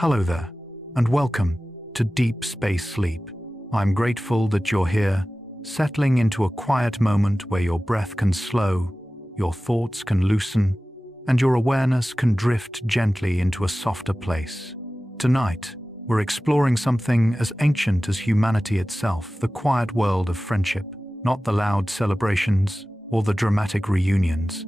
Hello there, and welcome to Deep Space Sleep. I'm grateful that you're here, settling into a quiet moment where your breath can slow, your thoughts can loosen, and your awareness can drift gently into a softer place. Tonight, we're exploring something as ancient as humanity itself, the quiet world of friendship, not the loud celebrations or the dramatic reunions,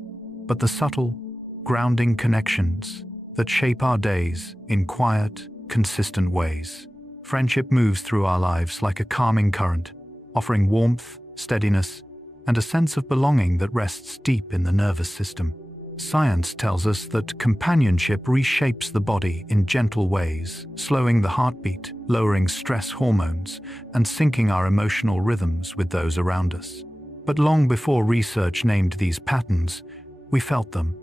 but the subtle, grounding connections that shape our days in quiet, consistent ways. Friendship moves through our lives like a calming current, offering warmth, steadiness, and a sense of belonging that rests deep in the nervous system. Science tells us that companionship reshapes the body in gentle ways, slowing the heartbeat, lowering stress hormones, and syncing our emotional rhythms with those around us. But long before research named these patterns, we felt them.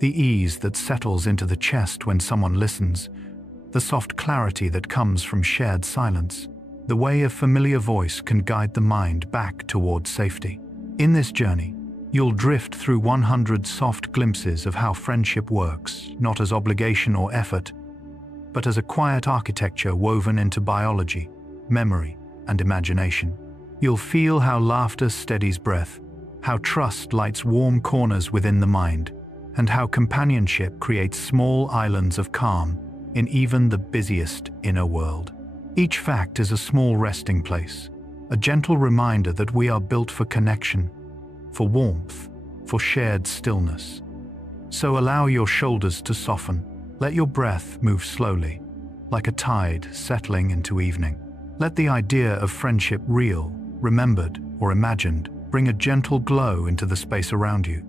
The ease that settles into the chest when someone listens, the soft clarity that comes from shared silence, the way a familiar voice can guide the mind back towards safety. In this journey, you'll drift through 100 soft glimpses of how friendship works, not as obligation or effort, but as a quiet architecture woven into biology, memory, and imagination. You'll feel how laughter steadies breath, how trust lights warm corners within the mind, and how companionship creates small islands of calm in even the busiest inner world. Each fact is a small resting place, a gentle reminder that we are built for connection, for warmth, for shared stillness. So allow your shoulders to soften, let your breath move slowly, like a tide settling into evening. Let the idea of friendship, real, remembered, or imagined, bring a gentle glow into the space around you.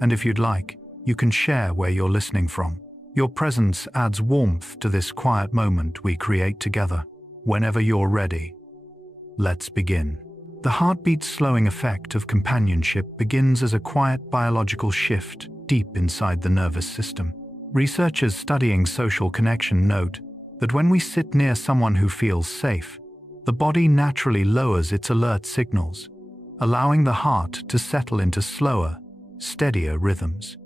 And if you'd like, you can share where you're listening from. Your presence adds warmth to this quiet moment we create together. Whenever you're ready, let's begin. The heartbeat slowing effect of companionship begins as a quiet biological shift deep inside the nervous system. Researchers studying social connection note that when we sit near someone who feels safe, the body naturally lowers its alert signals, allowing the heart to settle into slower, steadier rhythms.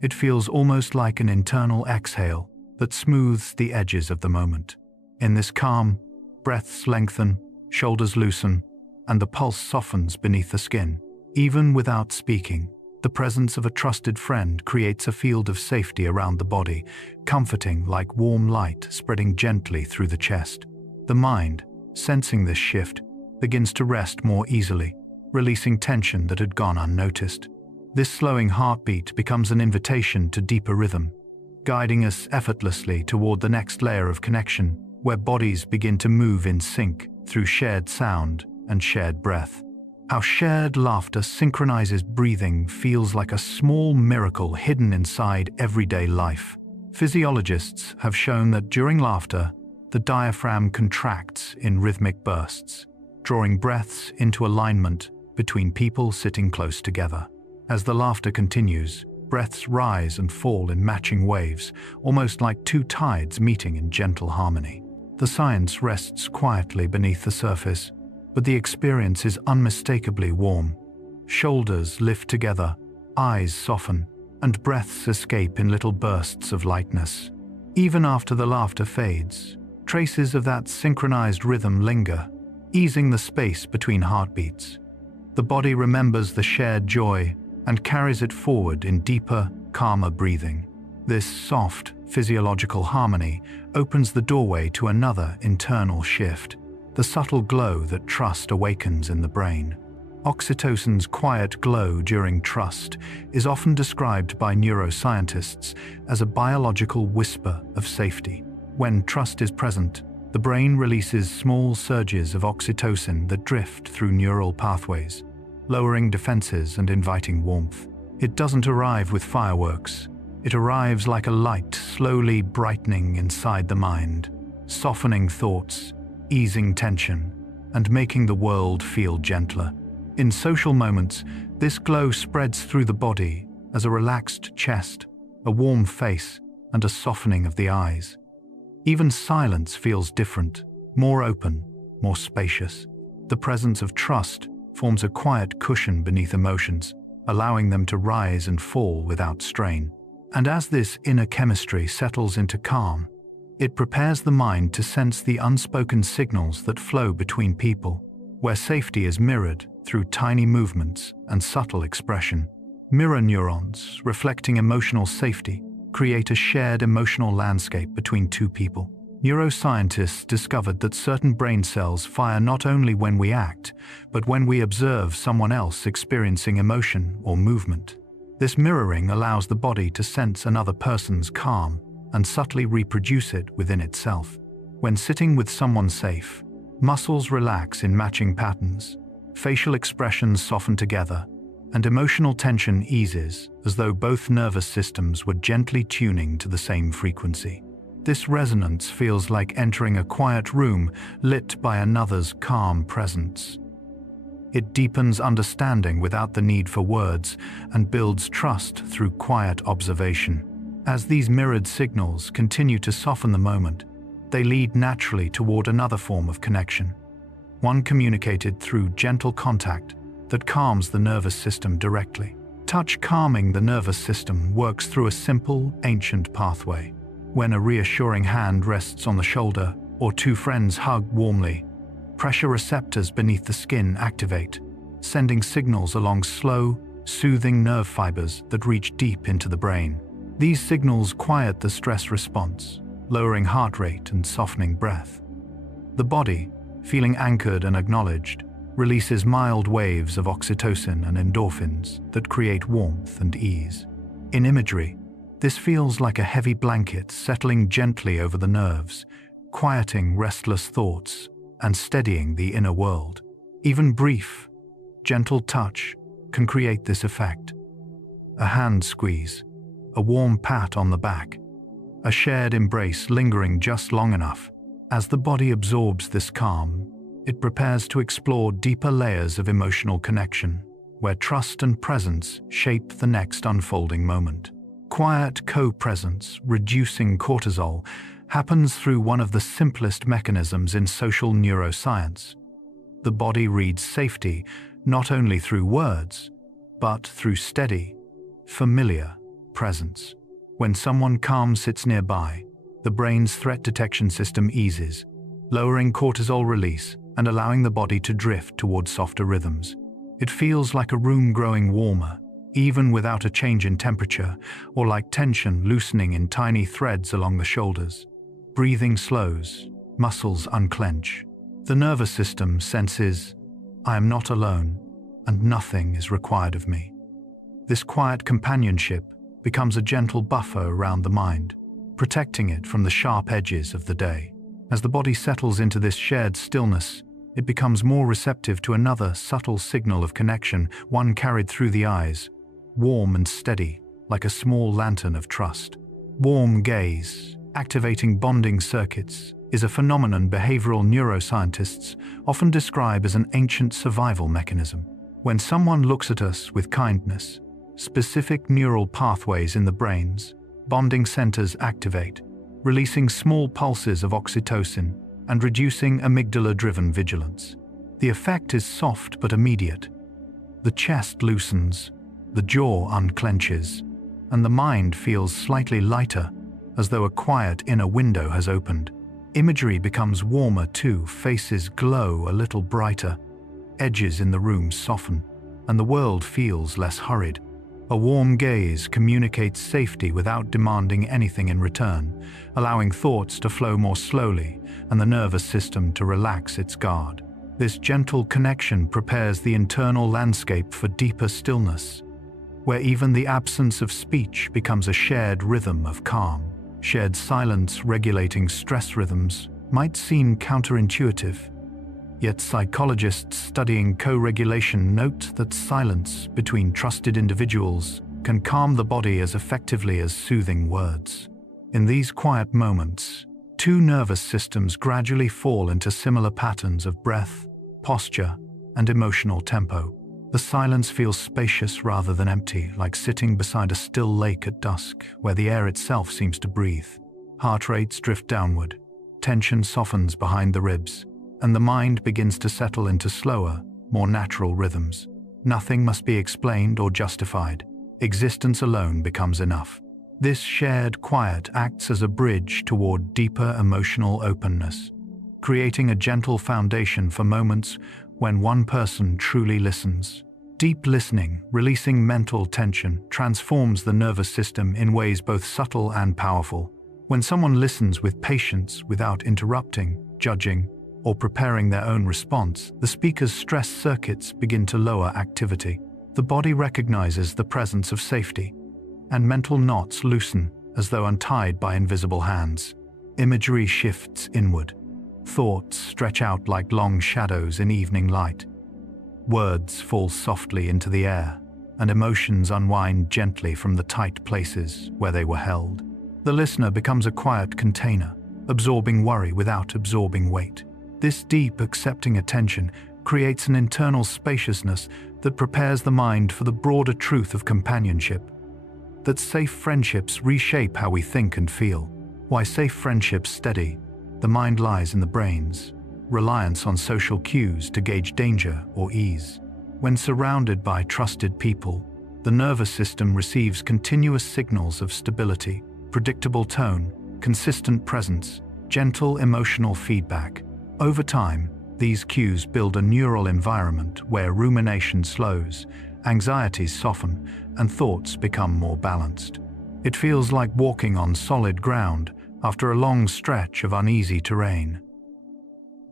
It feels almost like an internal exhale that smooths the edges of the moment. In this calm, breaths lengthen, shoulders loosen, and the pulse softens beneath the skin. Even without speaking, the presence of a trusted friend creates a field of safety around the body, comforting like warm light spreading gently through the chest. The mind, sensing this shift, begins to rest more easily, releasing tension that had gone unnoticed. This slowing heartbeat becomes an invitation to deeper rhythm, guiding us effortlessly toward the next layer of connection, where bodies begin to move in sync through shared sound and shared breath. How shared laughter synchronizes breathing feels like a small miracle hidden inside everyday life. Physiologists have shown that during laughter, the diaphragm contracts in rhythmic bursts, drawing breaths into alignment between people sitting close together. As the laughter continues, breaths rise and fall in matching waves, almost like two tides meeting in gentle harmony. The science rests quietly beneath the surface, but the experience is unmistakably warm. Shoulders lift together, eyes soften, and breaths escape in little bursts of lightness. Even after the laughter fades, traces of that synchronized rhythm linger, easing the space between heartbeats. The body remembers the shared joy and carries it forward in deeper, calmer breathing. This soft, physiological harmony opens the doorway to another internal shift, the subtle glow that trust awakens in the brain. Oxytocin's quiet glow during trust is often described by neuroscientists as a biological whisper of safety. When trust is present, the brain releases small surges of oxytocin that drift through neural pathways, lowering defenses and inviting warmth. It doesn't arrive with fireworks. It arrives like a light slowly brightening inside the mind, softening thoughts, easing tension, and making the world feel gentler. In social moments, this glow spreads through the body as a relaxed chest, a warm face, and a softening of the eyes. Even silence feels different, more open, more spacious. The presence of trust forms a quiet cushion beneath emotions, allowing them to rise and fall without strain. And as this inner chemistry settles into calm, It prepares the mind to sense the unspoken signals that flow between people, where safety is mirrored through tiny movements and subtle expression. Mirror neurons, reflecting emotional safety, create a shared emotional landscape between two people. Neuroscientists discovered that certain brain cells fire not only when we act, but when we observe someone else experiencing emotion or movement. This mirroring allows the body to sense another person's calm and subtly reproduce it within itself. When sitting with someone safe, muscles relax in matching patterns, facial expressions soften together, and emotional tension eases as though both nervous systems were gently tuning to the same frequency. This resonance feels like entering a quiet room lit by another's calm presence. It deepens understanding without the need for words and builds trust through quiet observation. As these mirrored signals continue to soften the moment, they lead naturally toward another form of connection, one communicated through gentle contact that calms the nervous system directly. Touch calming the nervous system works through a simple, ancient pathway. When a reassuring hand rests on the shoulder or two friends hug warmly, pressure receptors beneath the skin activate, sending signals along slow, soothing nerve fibers that reach deep into the brain. These signals quiet the stress response, lowering heart rate and softening breath. The body, feeling anchored and acknowledged, releases mild waves of oxytocin and endorphins that create warmth and ease. In imagery, this feels like a heavy blanket settling gently over the nerves, quieting restless thoughts and steadying the inner world. Even brief, gentle touch can create this effect. A hand squeeze, a warm pat on the back, a shared embrace lingering just long enough. As the body absorbs this calm, it prepares to explore deeper layers of emotional connection, where trust and presence shape the next unfolding moment. Quiet co-presence, reducing cortisol, happens through one of the simplest mechanisms in social neuroscience. The body reads safety not only through words, but through steady, familiar presence. When someone calm sits nearby, the brain's threat detection system eases, lowering cortisol release and allowing the body to drift toward softer rhythms. It feels like a room growing warmer, even without a change in temperature, or like tension loosening in tiny threads along the shoulders. Breathing slows, muscles unclench. The nervous system senses, I am not alone, and nothing is required of me. This quiet companionship becomes a gentle buffer around the mind, protecting it from the sharp edges of the day. As the body settles into this shared stillness, it becomes more receptive to another subtle signal of connection, one carried through the eyes, warm and steady, like a small lantern of trust. Warm gaze, activating bonding circuits, is a phenomenon behavioral neuroscientists often describe as an ancient survival mechanism. When someone looks at us with kindness, specific neural pathways in the brain's bonding centers activate, releasing small pulses of oxytocin and reducing amygdala-driven vigilance. The effect is soft but immediate. The chest loosens, the jaw unclenches, and the mind feels slightly lighter, as though a quiet inner window has opened. Imagery becomes warmer too, faces glow a little brighter, edges in the room soften, and the world feels less hurried. A warm gaze communicates safety without demanding anything in return, allowing thoughts to flow more slowly and the nervous system to relax its guard. This gentle connection prepares the internal landscape for deeper stillness, where even the absence of speech becomes a shared rhythm of calm. Shared silence regulating stress rhythms might seem counterintuitive, yet psychologists studying co-regulation note that silence between trusted individuals can calm the body as effectively as soothing words. In these quiet moments, two nervous systems gradually fall into similar patterns of breath, posture, and emotional tempo. The silence feels spacious rather than empty, like sitting beside a still lake at dusk, where the air itself seems to breathe. Heart rates drift downward, tension softens behind the ribs, and the mind begins to settle into slower, more natural rhythms. Nothing must be explained or justified. Existence alone becomes enough. This shared quiet acts as a bridge toward deeper emotional openness, creating a gentle foundation for moments when one person truly listens. Deep listening, releasing mental tension, transforms the nervous system in ways both subtle and powerful. When someone listens with patience without interrupting, judging, or preparing their own response, the speaker's stress circuits begin to lower activity. The body recognizes the presence of safety, and mental knots loosen as though untied by invisible hands. Imagery shifts inward. Thoughts stretch out like long shadows in evening light. Words fall softly into the air, and emotions unwind gently from the tight places where they were held. The listener becomes a quiet container, absorbing worry without absorbing weight. This deep, accepting attention creates an internal spaciousness that prepares the mind for the broader truth of companionship. That safe friendships reshape how we think and feel. Why safe friendships steady? The mind lies in the brains. Reliance on social cues to gauge danger or ease. When surrounded by trusted people, the nervous system receives continuous signals of stability, predictable tone, consistent presence, gentle emotional feedback. Over time, these cues build a neural environment where rumination slows, anxieties soften, and thoughts become more balanced. It feels like walking on solid ground after a long stretch of uneasy terrain.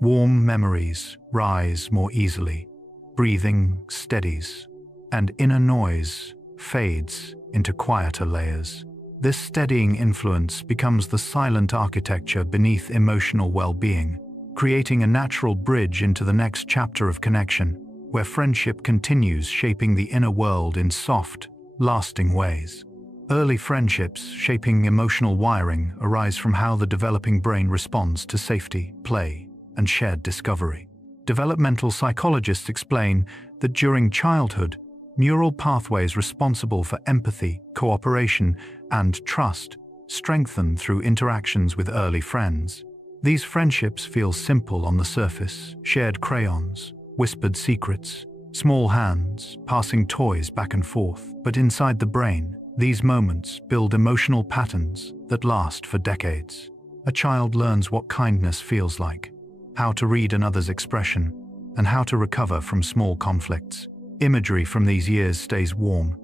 Warm memories rise more easily, breathing steadies, and inner noise fades into quieter layers. This steadying influence becomes the silent architecture beneath emotional well-being, creating a natural bridge into the next chapter of connection, where friendship continues shaping the inner world in soft, lasting ways. Early friendships shaping emotional wiring arise from how the developing brain responds to safety, play, and shared discovery. Developmental psychologists explain that during childhood, neural pathways responsible for empathy, cooperation, and trust strengthen through interactions with early friends. These friendships feel simple on the surface: shared crayons, whispered secrets, small hands, passing toys back and forth. But inside the brain, these moments build emotional patterns that last for decades. A child learns what kindness feels like, how to read another's expression, and how to recover from small conflicts. Imagery from these years stays warm.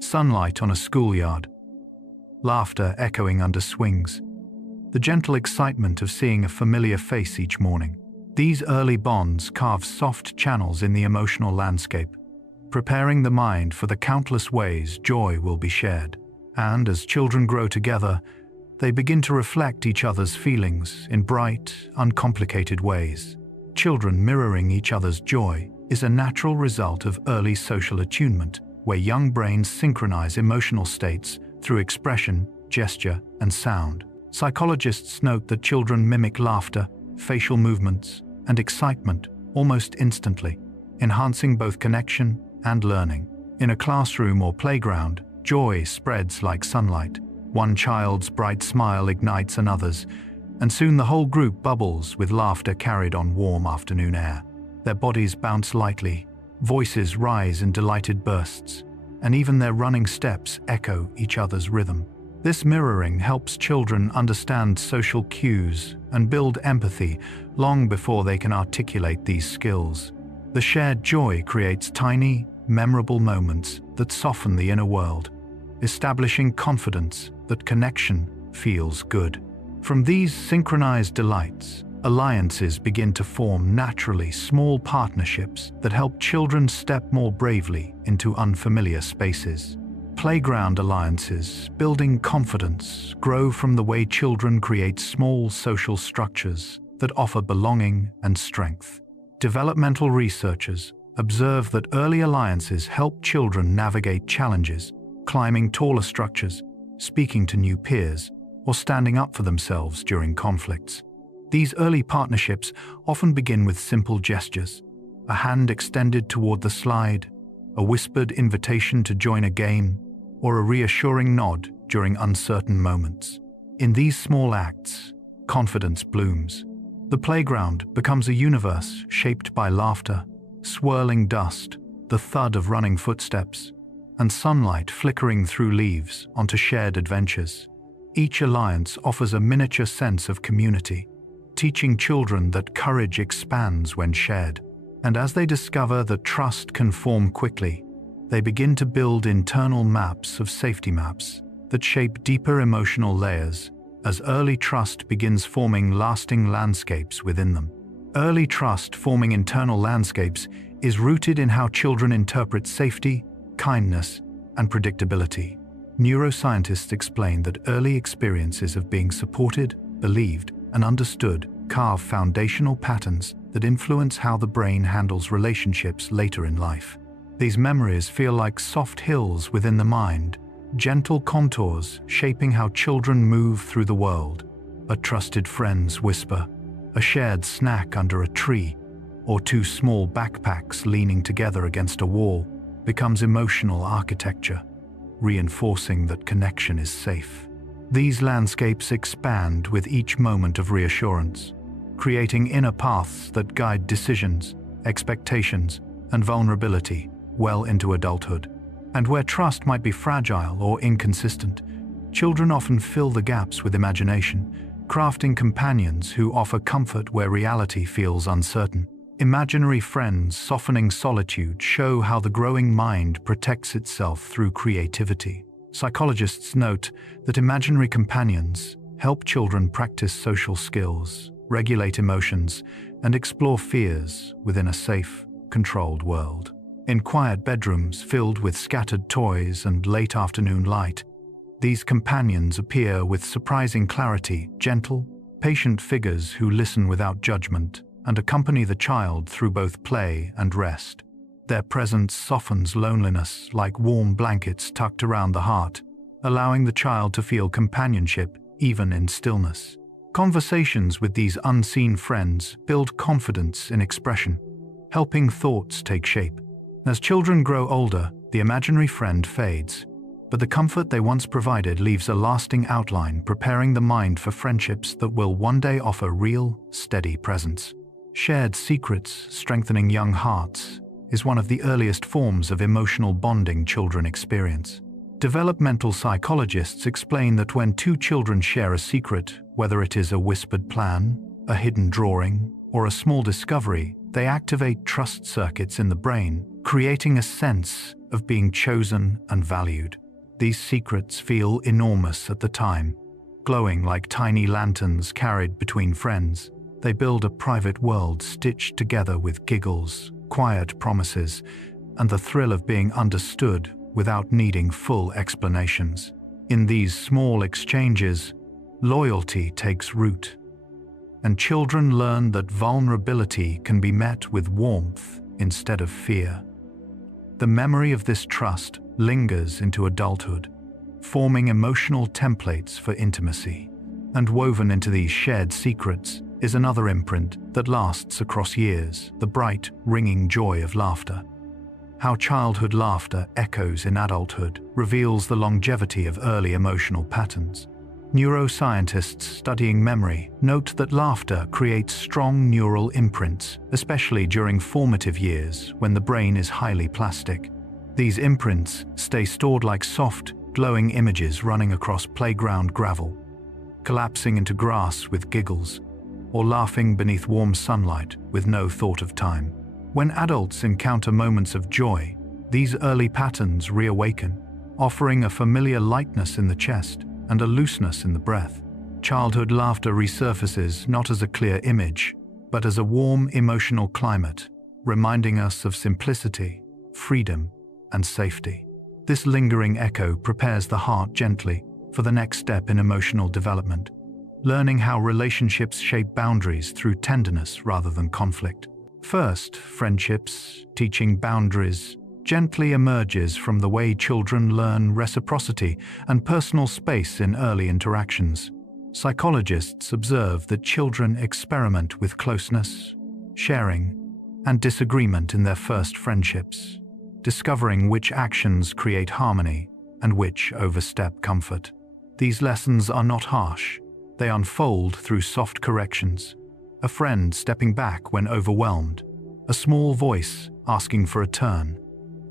Sunlight on a schoolyard, laughter echoing under swings, the gentle excitement of seeing a familiar face each morning. These early bonds carve soft channels in the emotional landscape, preparing the mind for the countless ways joy will be shared. And as children grow together, they begin to reflect each other's feelings in bright, uncomplicated ways. Children mirroring each other's joy is a natural result of early social attunement, where young brains synchronize emotional states through expression, gesture, and sound. Psychologists note that children mimic laughter, facial movements, and excitement almost instantly, enhancing both connection and learning. In a classroom or playground, joy spreads like sunlight. One child's bright smile ignites another's, and soon the whole group bubbles with laughter carried on warm afternoon air. Their bodies bounce lightly, voices rise in delighted bursts, and even their running steps echo each other's rhythm. This mirroring helps children understand social cues and build empathy long before they can articulate these skills. The shared joy creates tiny, memorable moments that soften the inner world, establishing confidence that connection feels good. From these synchronized delights, alliances begin to form naturally, small partnerships that help children step more bravely into unfamiliar spaces. Playground alliances, building confidence, grow from the way children create small social structures that offer belonging and strength. Developmental researchers observe that early alliances help children navigate challenges, climbing taller structures, speaking to new peers, or standing up for themselves during conflicts. These early partnerships often begin with simple gestures: a hand extended toward the slide, a whispered invitation to join a game, or a reassuring nod during uncertain moments. In these small acts, confidence blooms. The playground becomes a universe shaped by laughter, swirling dust, the thud of running footsteps, and sunlight flickering through leaves onto shared adventures. Each alliance offers a miniature sense of community, teaching children that courage expands when shared. And as they discover that trust can form quickly, they begin to build internal maps of safety maps that shape deeper emotional layers as early trust begins forming lasting landscapes within them. Early trust forming internal landscapes is rooted in how children interpret safety, kindness, and predictability. Neuroscientists explain that early experiences of being supported, believed, and understood carve foundational patterns that influence how the brain handles relationships later in life. These memories feel like soft hills within the mind, gentle contours shaping how children move through the world. A trusted friend's whisper, a shared snack under a tree, or two small backpacks leaning together against a wall becomes emotional architecture, reinforcing that connection is safe. These landscapes expand with each moment of reassurance, creating inner paths that guide decisions, expectations, and vulnerability well into adulthood. And where trust might be fragile or inconsistent, children often fill the gaps with imagination, crafting companions who offer comfort where reality feels uncertain. Imaginary friends softening solitude show how the growing mind protects itself through creativity. Psychologists note that imaginary companions help children practice social skills, regulate emotions, and explore fears within a safe, controlled world. In quiet bedrooms filled with scattered toys and late afternoon light, these companions appear with surprising clarity, gentle, patient figures who listen without judgment and accompany the child through both play and rest. Their presence softens loneliness like warm blankets tucked around the heart, allowing the child to feel companionship even in stillness. Conversations with these unseen friends build confidence in expression, helping thoughts take shape. As children grow older, the imaginary friend fades, but the comfort they once provided leaves a lasting outline, preparing the mind for friendships that will one day offer real, steady presence. Shared secrets strengthening young hearts is one of the earliest forms of emotional bonding children experience. Developmental psychologists explain that when two children share a secret, whether it is a whispered plan, a hidden drawing, or a small discovery, they activate trust circuits in the brain, creating a sense of being chosen and valued. These secrets feel enormous at the time, glowing like tiny lanterns carried between friends. They build a private world stitched together with giggles, quiet promises, and the thrill of being understood without needing full explanations. In these small exchanges, loyalty takes root, and children learn that vulnerability can be met with warmth instead of fear. The memory of this trust lingers into adulthood, forming emotional templates for intimacy. And woven into these shared secrets is another imprint that lasts across years: the bright, ringing joy of laughter. How childhood laughter echoes in adulthood reveals the longevity of early emotional patterns. Neuroscientists studying memory note that laughter creates strong neural imprints, especially during formative years when the brain is highly plastic. These imprints stay stored like soft, glowing images running across playground gravel, collapsing into grass with giggles, or laughing beneath warm sunlight with no thought of time. When adults encounter moments of joy, these early patterns reawaken, offering a familiar lightness in the chest and a looseness in the breath. Childhood laughter resurfaces not as a clear image, but as a warm emotional climate, reminding us of simplicity, freedom, and safety. This lingering echo prepares the heart gently for the next step in emotional development, learning how relationships shape boundaries through tenderness rather than conflict. First, friendships, teaching boundaries, gently emerges from the way children learn reciprocity and personal space in early interactions. Psychologists observe that children experiment with closeness, sharing, and disagreement in their first friendships, discovering which actions create harmony and which overstep comfort. These lessons are not harsh. They unfold through soft corrections: a friend stepping back when overwhelmed, a small voice asking for a turn,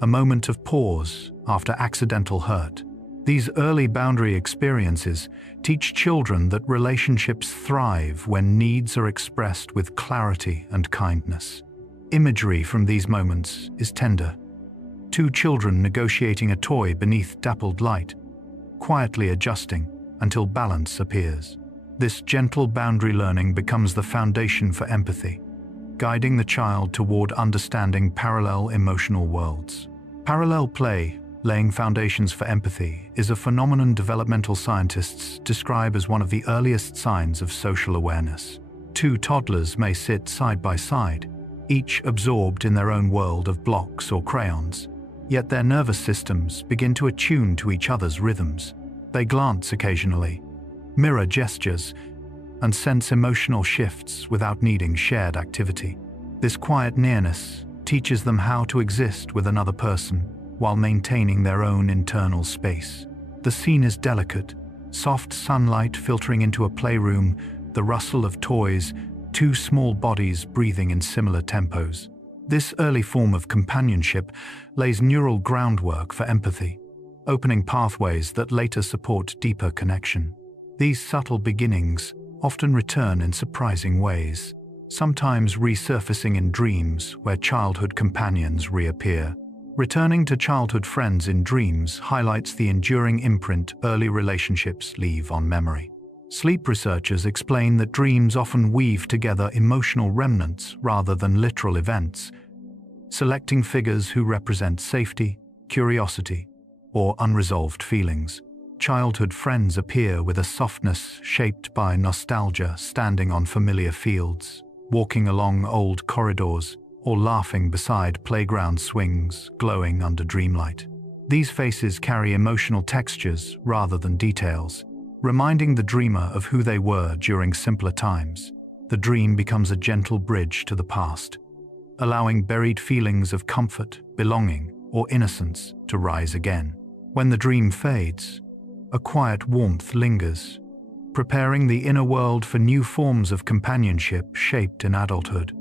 a moment of pause after accidental hurt. These early boundary experiences teach children that relationships thrive when needs are expressed with clarity and kindness. Imagery from these moments is tender. Two children negotiating a toy beneath dappled light, quietly adjusting until balance appears. This gentle boundary learning becomes the foundation for empathy, guiding the child toward understanding parallel emotional worlds. Parallel play, laying foundations for empathy, is a phenomenon developmental scientists describe as one of the earliest signs of social awareness. Two toddlers may sit side by side, each absorbed in their own world of blocks or crayons, yet their nervous systems begin to attune to each other's rhythms. They glance occasionally, mirror gestures, and sense emotional shifts without needing shared activity. This quiet nearness teaches them how to exist with another person while maintaining their own internal space. The scene is delicate, soft sunlight filtering into a playroom, the rustle of toys, two small bodies breathing in similar tempos. This early form of companionship lays neural groundwork for empathy, opening pathways that later support deeper connection. These subtle beginnings often return in surprising ways, sometimes resurfacing in dreams where childhood companions reappear. Returning to childhood friends in dreams highlights the enduring imprint early relationships leave on memory. Sleep researchers explain that dreams often weave together emotional remnants rather than literal events, selecting figures who represent safety, curiosity, or unresolved feelings. Childhood friends appear with a softness shaped by nostalgia, standing on familiar fields, walking along old corridors, or laughing beside playground swings glowing under dreamlight. These faces carry emotional textures rather than details, reminding the dreamer of who they were during simpler times. The dream becomes a gentle bridge to the past, allowing buried feelings of comfort, belonging, or innocence to rise again. When the dream fades, a quiet warmth lingers, preparing the inner world for new forms of companionship shaped in adulthood.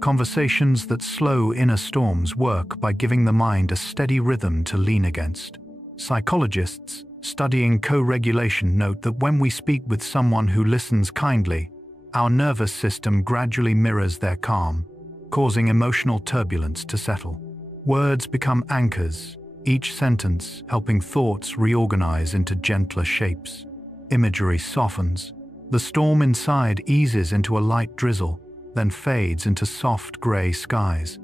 Conversations that slow inner storms work by giving the mind a steady rhythm to lean against. Psychologists studying co-regulation note that when we speak with someone who listens kindly, our nervous system gradually mirrors their calm, causing emotional turbulence to settle. Words become anchors, each sentence helping thoughts reorganize into gentler shapes. Imagery softens. The storm inside eases into a light drizzle, then fades into soft gray skies.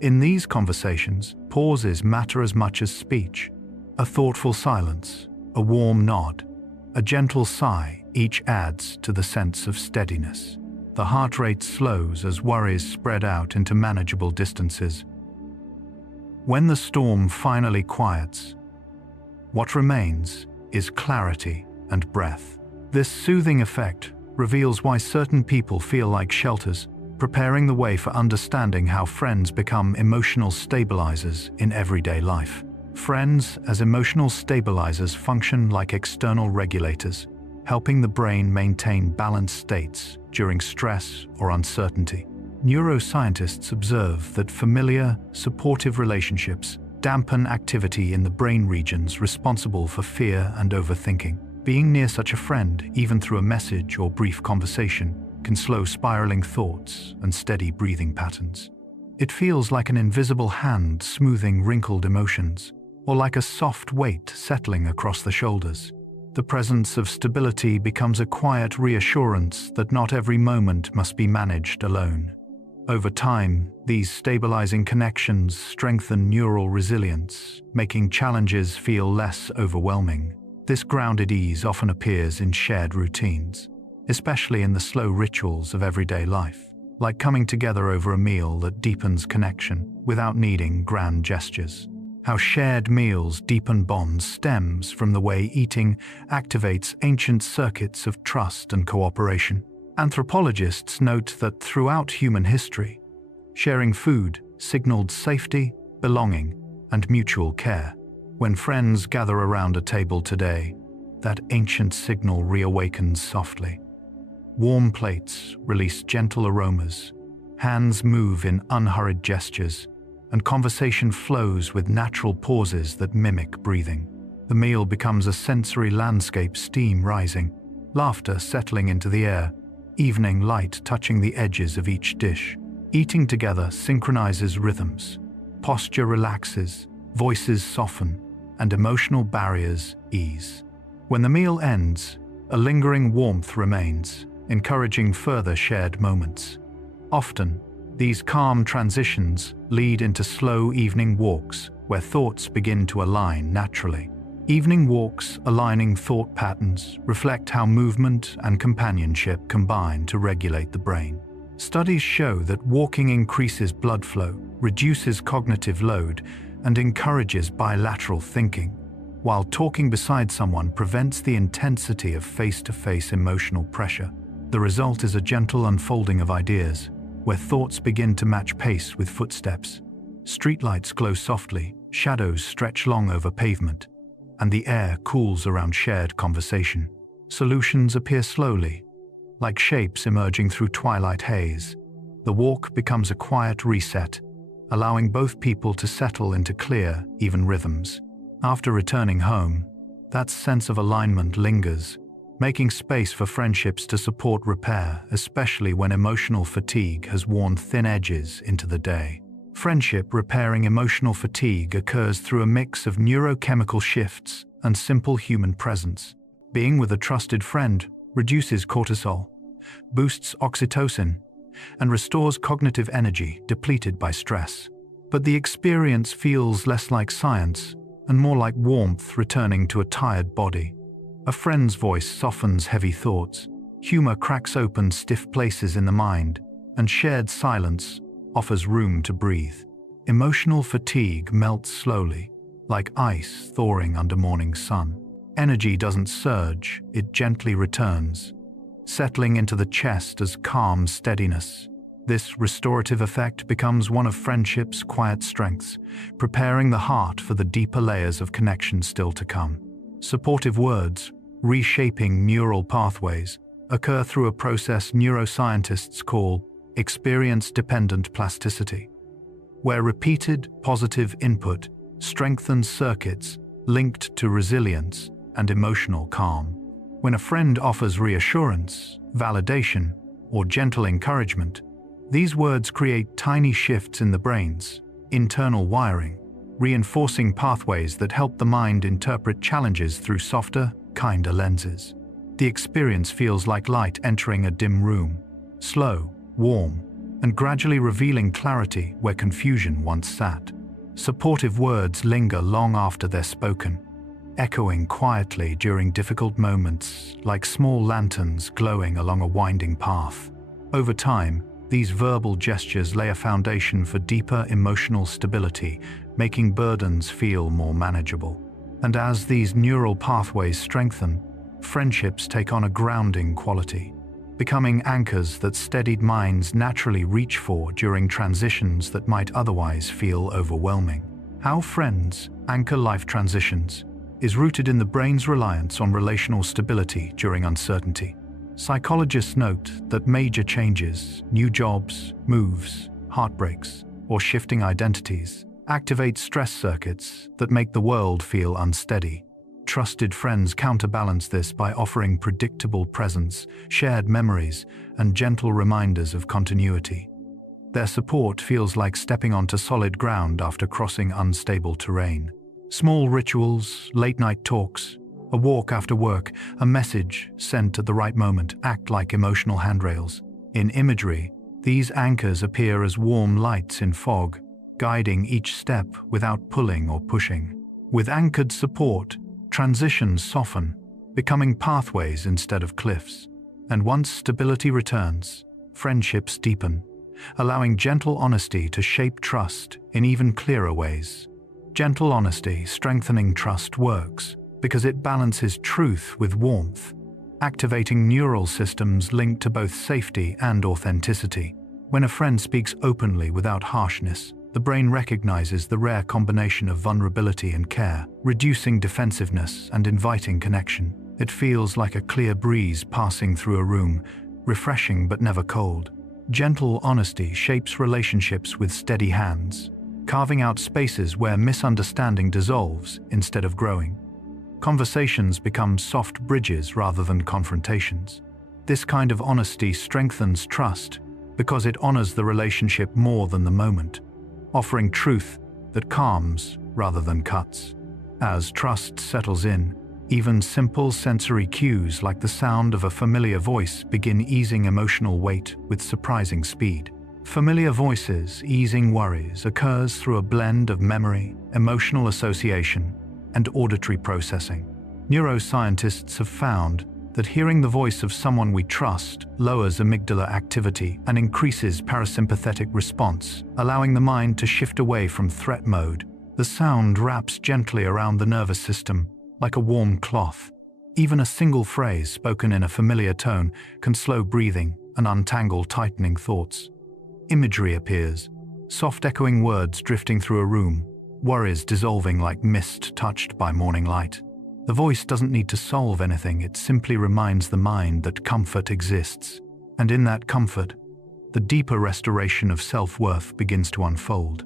In these conversations, pauses matter as much as speech. A thoughtful silence, a warm nod, a gentle sigh, each adds to the sense of steadiness. The heart rate slows as worries spread out into manageable distances. When the storm finally quiets, what remains is clarity and breath. This soothing effect reveals why certain people feel like shelters, preparing the way for understanding how friends become emotional stabilizers in everyday life. Friends as emotional stabilizers function like external regulators, helping the brain maintain balanced states during stress or uncertainty. Neuroscientists observe that familiar, supportive relationships dampen activity in the brain regions responsible for fear and overthinking. Being near such a friend, even through a message or brief conversation, can slow spiraling thoughts and steady breathing patterns. It feels like an invisible hand smoothing wrinkled emotions, or like a soft weight settling across the shoulders. The presence of stability becomes a quiet reassurance that not every moment must be managed alone. Over time, these stabilizing connections strengthen neural resilience, making challenges feel less overwhelming. This grounded ease often appears in shared routines, especially in the slow rituals of everyday life, like coming together over a meal that deepens connection without needing grand gestures. How shared meals deepen bonds stems from the way eating activates ancient circuits of trust and cooperation. Anthropologists note that throughout human history, sharing food signaled safety, belonging, and mutual care. When friends gather around a table today, that ancient signal reawakens softly. Warm plates release gentle aromas, hands move in unhurried gestures, and conversation flows with natural pauses that mimic breathing. The meal becomes a sensory landscape, steam rising, laughter settling into the air, evening light touching the edges of each dish. Eating together synchronizes rhythms. Posture relaxes, voices soften, and emotional barriers ease. When the meal ends, a lingering warmth remains, encouraging further shared moments. Often, these calm transitions lead into slow evening walks where thoughts begin to align naturally. Evening walks aligning thought patterns reflect how movement and companionship combine to regulate the brain. Studies show that walking increases blood flow, reduces cognitive load, and encourages bilateral thinking, while talking beside someone prevents the intensity of face-to-face emotional pressure. The result is a gentle unfolding of ideas, where thoughts begin to match pace with footsteps. Streetlights glow softly, shadows stretch long over pavement, and the air cools around shared conversation. Solutions appear slowly, like shapes emerging through twilight haze. The walk becomes a quiet reset, allowing both people to settle into clear, even rhythms. After returning home, that sense of alignment lingers, making space for friendships to support repair, especially when emotional fatigue has worn thin edges into the day. Friendship repairing emotional fatigue occurs through a mix of neurochemical shifts and simple human presence. Being with a trusted friend reduces cortisol, boosts oxytocin, and restores cognitive energy depleted by stress. But the experience feels less like science and more like warmth returning to a tired body. A friend's voice softens heavy thoughts, humor cracks open stiff places in the mind, and shared silence offers room to breathe. Emotional fatigue melts slowly, like ice thawing under morning sun. Energy doesn't surge, it gently returns, settling into the chest as calm steadiness. This restorative effect becomes one of friendship's quiet strengths, preparing the heart for the deeper layers of connection still to come. Supportive words, reshaping neural pathways, occur through a process neuroscientists call experience-dependent plasticity, where repeated positive input strengthens circuits linked to resilience and emotional calm. When a friend offers reassurance, validation, or gentle encouragement, these words create tiny shifts in the brain's internal wiring, reinforcing pathways that help the mind interpret challenges through softer, kinder lenses. The experience feels like light entering a dim room, slow, warm, and gradually revealing clarity where confusion once sat. Supportive words linger long after they're spoken, echoing quietly during difficult moments like small lanterns glowing along a winding path. Over time, these verbal gestures lay a foundation for deeper emotional stability, making burdens feel more manageable. And as these neural pathways strengthen, friendships take on a grounding quality, becoming anchors that steadied minds naturally reach for during transitions that might otherwise feel overwhelming. How friends anchor life transitions is rooted in the brain's reliance on relational stability during uncertainty. Psychologists note that major changes, new jobs, moves, heartbreaks, or shifting identities activate stress circuits that make the world feel unsteady. Trusted friends counterbalance this by offering predictable presence, shared memories, and gentle reminders of continuity. Their support feels like stepping onto solid ground after crossing unstable terrain. Small rituals, late-night talks, a walk after work, a message sent at the right moment act like emotional handrails. In imagery, these anchors appear as warm lights in fog, guiding each step without pulling or pushing. With anchored support, transitions soften, becoming pathways instead of cliffs. And once stability returns, friendships deepen, allowing gentle honesty to shape trust in even clearer ways. Gentle honesty strengthening trust works because it balances truth with warmth, activating neural systems linked to both safety and authenticity. When a friend speaks openly without harshness, the brain recognizes the rare combination of vulnerability and care, reducing defensiveness and inviting connection. It feels like a clear breeze passing through a room, refreshing but never cold. Gentle honesty shapes relationships with steady hands, carving out spaces where misunderstanding dissolves instead of growing. Conversations become soft bridges rather than confrontations. This kind of honesty strengthens trust because it honors the relationship more than the moment, offering truth that calms rather than cuts. As trust settles in, even simple sensory cues like the sound of a familiar voice begin easing emotional weight with surprising speed. Familiar voices easing worries occurs through a blend of memory, emotional association, and auditory processing. Neuroscientists have found that hearing the voice of someone we trust lowers amygdala activity and increases parasympathetic response, allowing the mind to shift away from threat mode. The sound wraps gently around the nervous system, like a warm cloth. Even a single phrase spoken in a familiar tone can slow breathing and untangle tightening thoughts. Imagery appears, soft echoing words drifting through a room, worries dissolving like mist touched by morning light. The voice doesn't need to solve anything, it simply reminds the mind that comfort exists. And in that comfort, the deeper restoration of self-worth begins to unfold,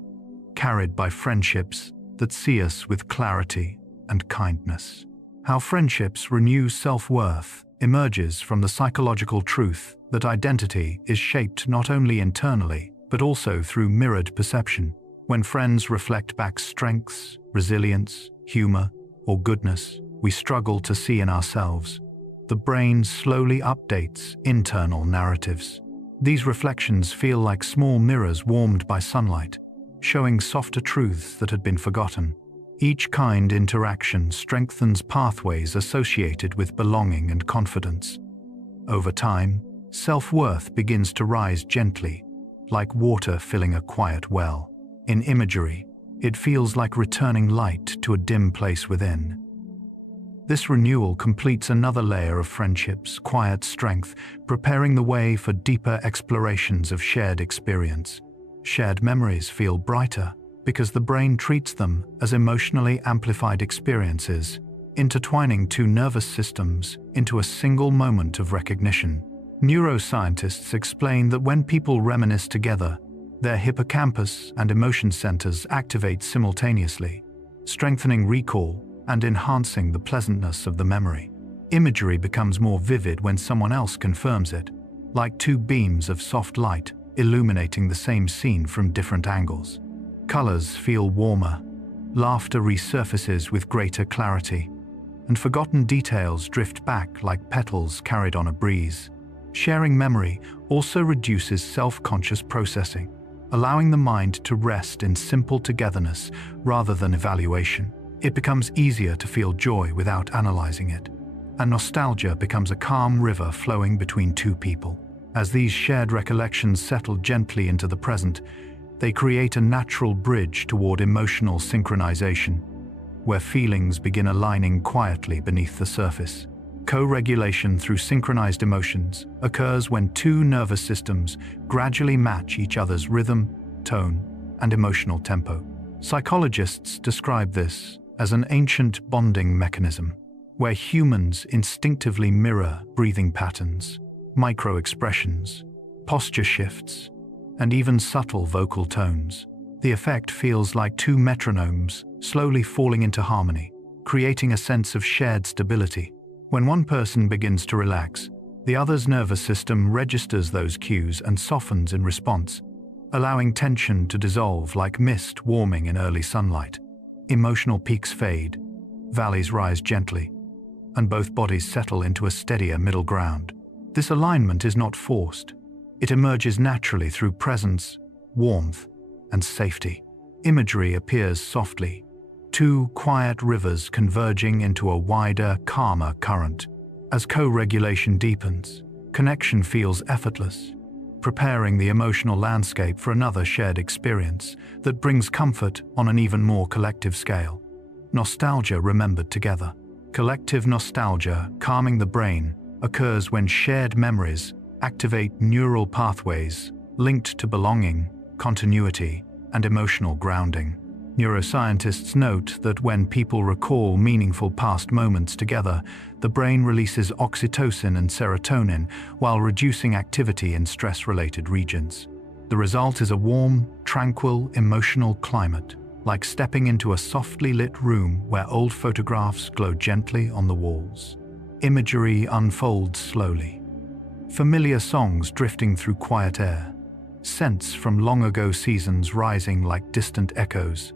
carried by friendships that see us with clarity and kindness. How friendships renew self-worth emerges from the psychological truth that identity is shaped not only internally, but also through mirrored perception. When friends reflect back strengths, resilience, humor, or goodness we struggle to see in ourselves, the brain slowly updates internal narratives. These reflections feel like small mirrors warmed by sunlight, showing softer truths that had been forgotten. Each kind interaction strengthens pathways associated with belonging and confidence. Over time, self-worth begins to rise gently, like water filling a quiet well. In imagery, it feels like returning light to a dim place within. This renewal completes another layer of friendship's quiet strength, preparing the way for deeper explorations of shared experience. Shared memories feel brighter because the brain treats them as emotionally amplified experiences, intertwining two nervous systems into a single moment of recognition. Neuroscientists explain that when people reminisce together, their hippocampus and emotion centers activate simultaneously, strengthening recall and enhancing the pleasantness of the memory. Imagery becomes more vivid when someone else confirms it, like two beams of soft light illuminating the same scene from different angles. Colors feel warmer, laughter resurfaces with greater clarity, and forgotten details drift back like petals carried on a breeze. Sharing memory also reduces self-conscious processing, allowing the mind to rest in simple togetherness rather than evaluation. It becomes easier to feel joy without analyzing it, and nostalgia becomes a calm river flowing between two people. As these shared recollections settle gently into the present, they create a natural bridge toward emotional synchronization, where feelings begin aligning quietly beneath the surface. Co-regulation through synchronized emotions occurs when two nervous systems gradually match each other's rhythm, tone, and emotional tempo. Psychologists describe this as an ancient bonding mechanism, where humans instinctively mirror breathing patterns, micro-expressions, posture shifts, and even subtle vocal tones. The effect feels like two metronomes slowly falling into harmony, creating a sense of shared stability. When one person begins to relax, the other's nervous system registers those cues and softens in response, allowing tension to dissolve like mist warming in early sunlight. Emotional peaks fade, valleys rise gently, and both bodies settle into a steadier middle ground. This alignment is not forced. It emerges naturally through presence, warmth, and safety. Imagery appears softly, two quiet rivers converging into a wider, calmer current. As co-regulation deepens, connection feels effortless, preparing the emotional landscape for another shared experience that brings comfort on an even more collective scale. Nostalgia remembered together. Collective nostalgia, calming the brain, occurs when shared memories activate neural pathways linked to belonging, continuity, and emotional grounding. Neuroscientists note that when people recall meaningful past moments together, the brain releases oxytocin and serotonin while reducing activity in stress-related regions. The result is a warm, tranquil, emotional climate, like stepping into a softly lit room where old photographs glow gently on the walls. Imagery unfolds slowly. Familiar songs drifting through quiet air, scents from long ago seasons rising like distant echoes,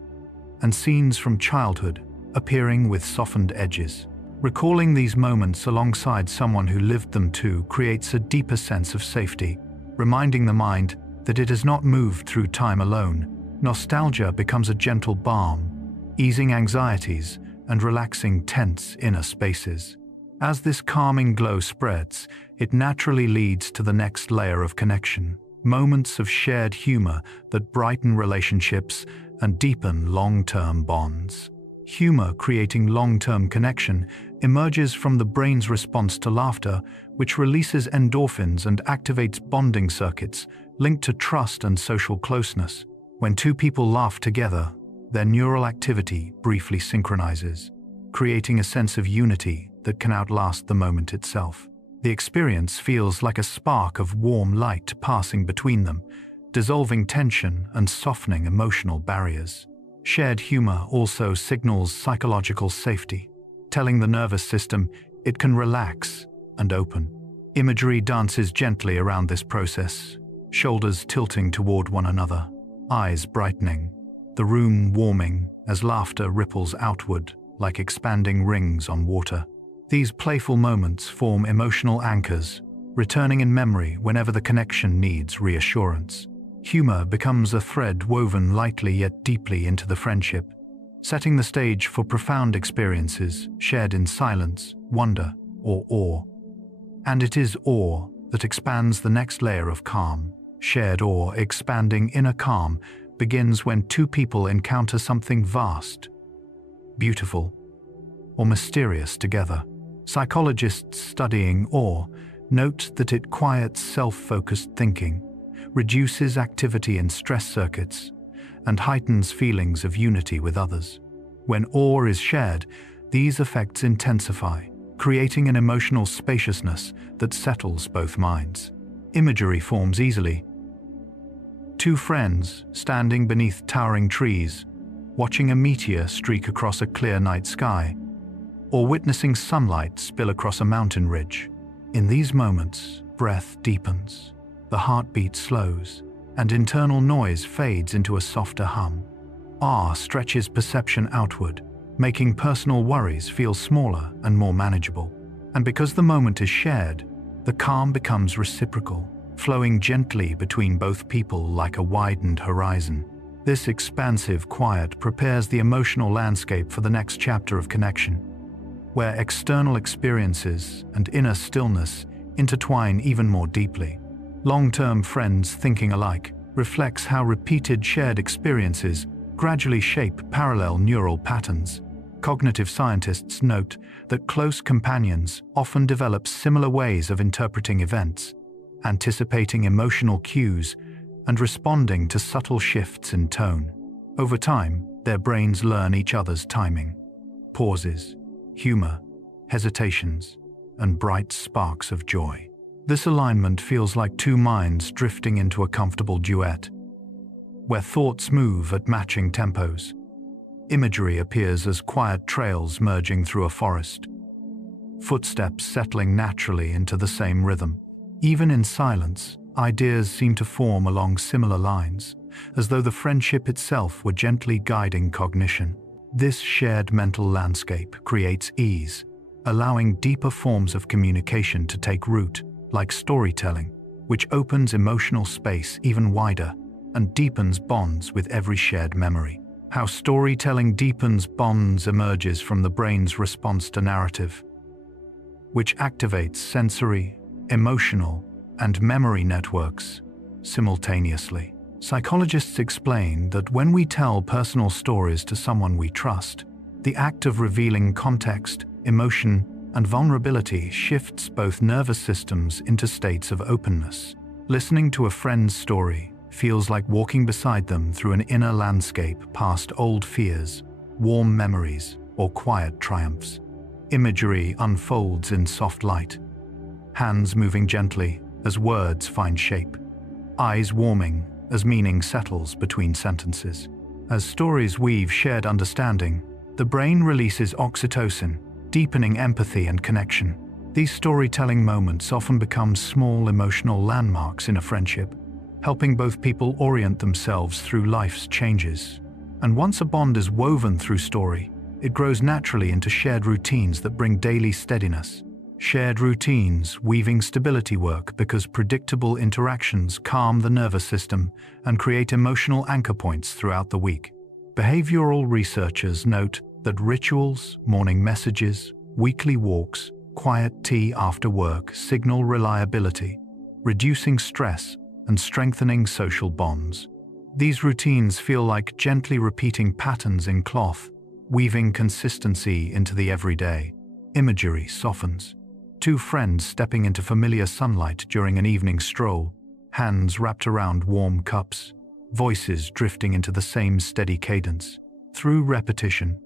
and scenes from childhood appearing with softened edges. Recalling these moments alongside someone who lived them too creates a deeper sense of safety, reminding the mind that it has not moved through time alone. Nostalgia becomes a gentle balm, easing anxieties and relaxing tense inner spaces. As this calming glow spreads, it naturally leads to the next layer of connection, moments of shared humor that brighten relationships and deepen long-term bonds. Humor creating long-term connection emerges from the brain's response to laughter, which releases endorphins and activates bonding circuits linked to trust and social closeness. When two people laugh together, their neural activity briefly synchronizes, creating a sense of unity that can outlast the moment itself. The experience feels like a spark of warm light passing between them, dissolving tension and softening emotional barriers. Shared humor also signals psychological safety, telling the nervous system it can relax and open. Imagery dances gently around this process, shoulders tilting toward one another, eyes brightening, the room warming as laughter ripples outward like expanding rings on water. These playful moments form emotional anchors, returning in memory whenever the connection needs reassurance. Humor becomes a thread woven lightly yet deeply into the friendship, setting the stage for profound experiences shared in silence, wonder, or awe. And it is awe that expands the next layer of calm. Shared awe, expanding inner calm, begins when two people encounter something vast, beautiful, or mysterious together. Psychologists studying awe note that it quiets self-focused thinking, reduces activity in stress circuits, and heightens feelings of unity with others. When awe is shared, these effects intensify, creating an emotional spaciousness that settles both minds. Imagery forms easily. Two friends standing beneath towering trees, watching a meteor streak across a clear night sky, or witnessing sunlight spill across a mountain ridge. In these moments, breath deepens, the heartbeat slows, and internal noise fades into a softer hum. Awe stretches perception outward, making personal worries feel smaller and more manageable. And because the moment is shared, the calm becomes reciprocal, flowing gently between both people like a widened horizon. This expansive quiet prepares the emotional landscape for the next chapter of connection, where external experiences and inner stillness intertwine even more deeply. Long-term friends thinking alike reflects how repeated shared experiences gradually shape parallel neural patterns. Cognitive scientists note that close companions often develop similar ways of interpreting events, anticipating emotional cues and responding to subtle shifts in tone. Over time, their brains learn each other's timing, pauses, humor, hesitations, and bright sparks of joy. This alignment feels like two minds drifting into a comfortable duet, where thoughts move at matching tempos. Imagery appears as quiet trails merging through a forest, footsteps settling naturally into the same rhythm. Even in silence, ideas seem to form along similar lines, as though the friendship itself were gently guiding cognition. This shared mental landscape creates ease, allowing deeper forms of communication to take root, like storytelling, which opens emotional space even wider and deepens bonds with every shared memory. How storytelling deepens bonds emerges from the brain's response to narrative, which activates sensory, emotional, and memory networks simultaneously. Psychologists explain that when we tell personal stories to someone we trust, the act of revealing context, emotion, and vulnerability shifts both nervous systems into states of openness. Listening to a friend's story feels like walking beside them through an inner landscape past old fears, warm memories, or quiet triumphs. Imagery unfolds in soft light, hands moving gently as words find shape, eyes warming as meaning settles between sentences. As stories weave shared understanding, the brain releases oxytocin, deepening empathy and connection. These storytelling moments often become small emotional landmarks in a friendship, helping both people orient themselves through life's changes. And once a bond is woven through story, it grows naturally into shared routines that bring daily steadiness. Shared routines weaving stability work because predictable interactions calm the nervous system and create emotional anchor points throughout the week. Behavioral researchers note that rituals, morning messages, weekly walks, quiet tea after work signal reliability, reducing stress and strengthening social bonds. These routines feel like gently repeating patterns in cloth, weaving consistency into the everyday. Imagery softens. Two friends stepping into familiar sunlight during an evening stroll, hands wrapped around warm cups, voices drifting into the same steady cadence. Through repetition,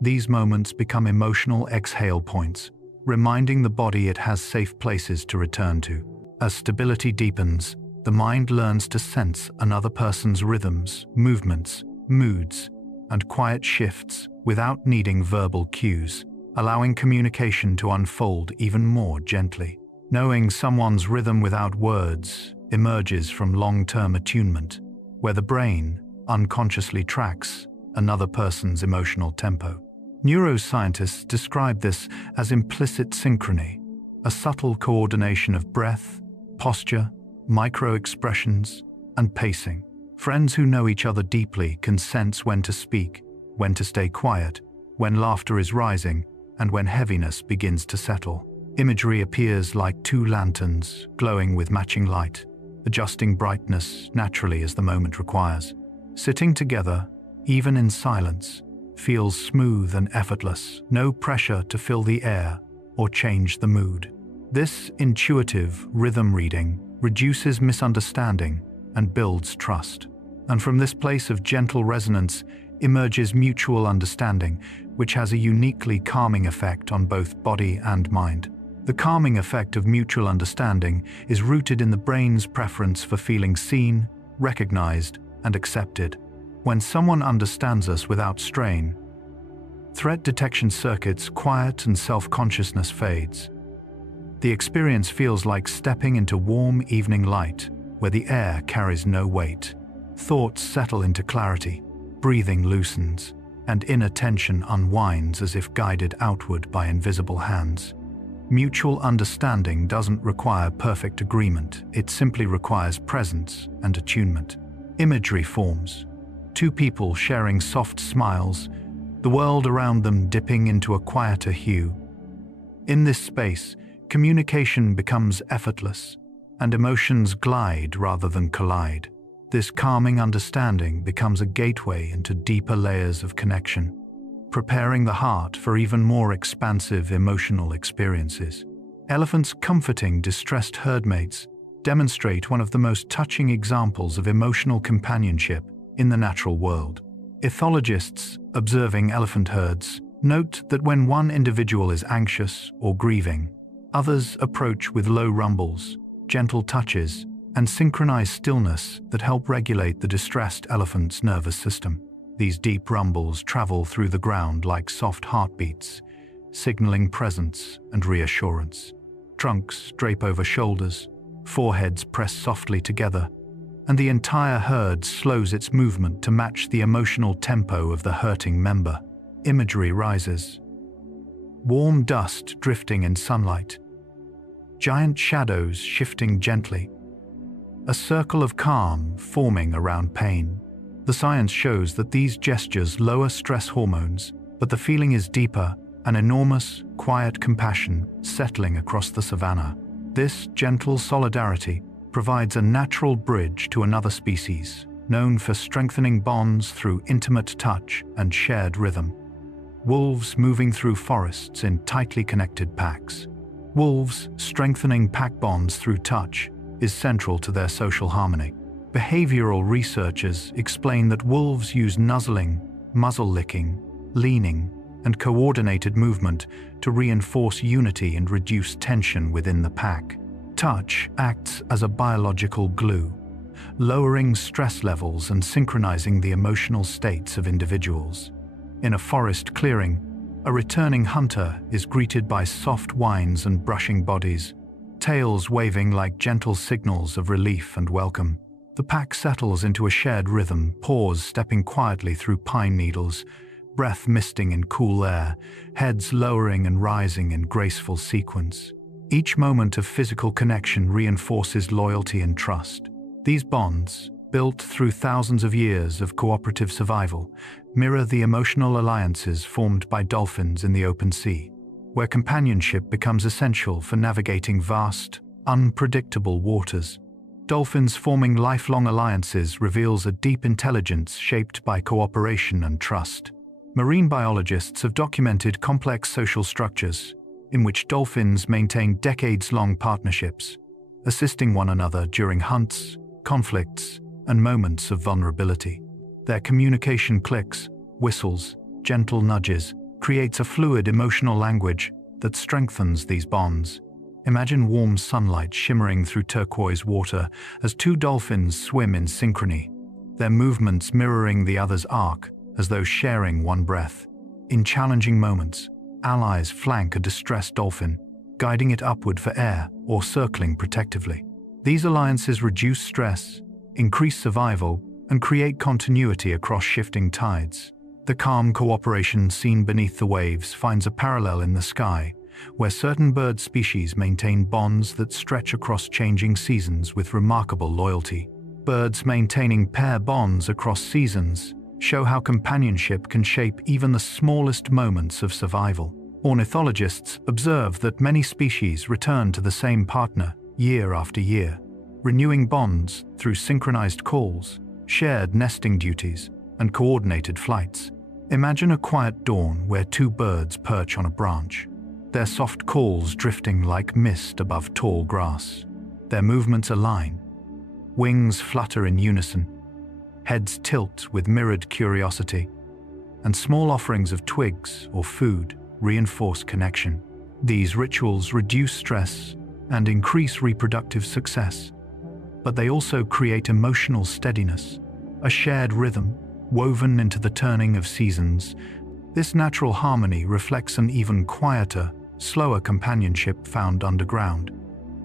these moments become emotional exhale points, reminding the body it has safe places to return to. As stability deepens, the mind learns to sense another person's rhythms, movements, moods, and quiet shifts without needing verbal cues, allowing communication to unfold even more gently. Knowing someone's rhythm without words emerges from long-term attunement, where the brain unconsciously tracks another person's emotional tempo. Neuroscientists describe this as implicit synchrony, a subtle coordination of breath, posture, micro-expressions, and pacing. Friends who know each other deeply can sense when to speak, when to stay quiet, when laughter is rising, and when heaviness begins to settle. Imagery appears like two lanterns, glowing with matching light, adjusting brightness naturally as the moment requires. Sitting together, even in silence, feels smooth and effortless, no pressure to fill the air or change the mood. This intuitive rhythm reading reduces misunderstanding and builds trust. And from this place of gentle resonance emerges mutual understanding, which has a uniquely calming effect on both body and mind. The calming effect of mutual understanding is rooted in the brain's preference for feeling seen, recognized, and accepted. When someone understands us without strain, threat detection circuits quiet and self-consciousness fades. The experience feels like stepping into warm evening light, where the air carries no weight. Thoughts settle into clarity, breathing loosens, and inner tension unwinds as if guided outward by invisible hands. Mutual understanding doesn't require perfect agreement, it simply requires presence and attunement. Imagery forms. Two people sharing soft smiles, the world around them dipping into a quieter hue. In this space, communication becomes effortless, and emotions glide rather than collide. This calming understanding becomes a gateway into deeper layers of connection, preparing the heart for even more expansive emotional experiences. Elephants comforting distressed herdmates demonstrate one of the most touching examples of emotional companionship in the natural world. Ethologists observing elephant herds note that when one individual is anxious or grieving, others approach with low rumbles, gentle touches, and synchronized stillness that help regulate the distressed elephant's nervous system. These deep rumbles travel through the ground like soft heartbeats, signaling presence and reassurance. Trunks drape over shoulders, foreheads press softly together, and the entire herd slows its movement to match the emotional tempo of the hurting member. Imagery rises. Warm dust drifting in sunlight. Giant shadows shifting gently. A circle of calm forming around pain. The science shows that these gestures lower stress hormones, but the feeling is deeper, an enormous, quiet compassion settling across the savannah. This gentle solidarity provides a natural bridge to another species, known for strengthening bonds through intimate touch and shared rhythm. Wolves moving through forests in tightly connected packs. Wolves strengthening pack bonds through touch is central to their social harmony. Behavioral researchers explain that wolves use nuzzling, muzzle licking, leaning, and coordinated movement to reinforce unity and reduce tension within the pack. Touch acts as a biological glue, lowering stress levels and synchronizing the emotional states of individuals. In a forest clearing, a returning hunter is greeted by soft whines and brushing bodies, tails waving like gentle signals of relief and welcome. The pack settles into a shared rhythm, paws stepping quietly through pine needles, breath misting in cool air, heads lowering and rising in graceful sequence. Each moment of physical connection reinforces loyalty and trust. These bonds, built through thousands of years of cooperative survival, mirror the emotional alliances formed by dolphins in the open sea, where companionship becomes essential for navigating vast, unpredictable waters. Dolphins forming lifelong alliances reveals a deep intelligence shaped by cooperation and trust. Marine biologists have documented complex social structures in which dolphins maintain decades-long partnerships, assisting one another during hunts, conflicts, and moments of vulnerability. Their communication clicks, whistles, gentle nudges, creates a fluid emotional language that strengthens these bonds. Imagine warm sunlight shimmering through turquoise water as two dolphins swim in synchrony, their movements mirroring the other's arc as though sharing one breath. In challenging moments, allies flank a distressed dolphin, guiding it upward for air or circling protectively. These alliances reduce stress, increase survival, and create continuity across shifting tides. The calm cooperation seen beneath the waves finds a parallel in the sky, where certain bird species maintain bonds that stretch across changing seasons with remarkable loyalty. Birds maintaining pair bonds across seasons show how companionship can shape even the smallest moments of survival. Ornithologists observe that many species return to the same partner year after year, renewing bonds through synchronized calls, shared nesting duties, and coordinated flights. Imagine a quiet dawn where two birds perch on a branch, their soft calls drifting like mist above tall grass. Their movements align. Wings flutter in unison, heads tilt with mirrored curiosity, and small offerings of twigs or food reinforce connection. These rituals reduce stress and increase reproductive success, but they also create emotional steadiness, a shared rhythm woven into the turning of seasons. This natural harmony reflects an even quieter, slower companionship found underground,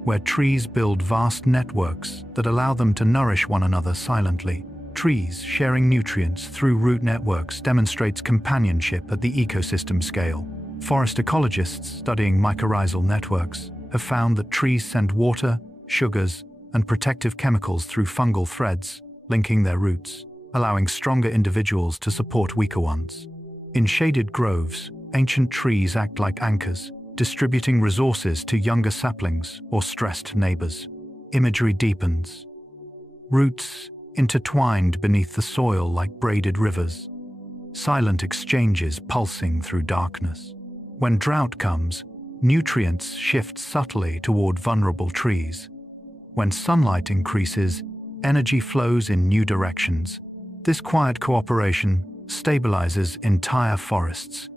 where trees build vast networks that allow them to nourish one another silently. Trees sharing nutrients through root networks demonstrates companionship at the ecosystem scale. Forest ecologists studying mycorrhizal networks have found that trees send water, sugars, and protective chemicals through fungal threads, linking their roots, allowing stronger individuals to support weaker ones. In shaded groves, ancient trees act like anchors, distributing resources to younger saplings or stressed neighbors. Imagery deepens. Roots intertwined beneath the soil like braided rivers, silent exchanges pulsing through darkness. When drought comes, nutrients shift subtly toward vulnerable trees. When sunlight increases, energy flows in new directions. This quiet cooperation stabilizes entire forests,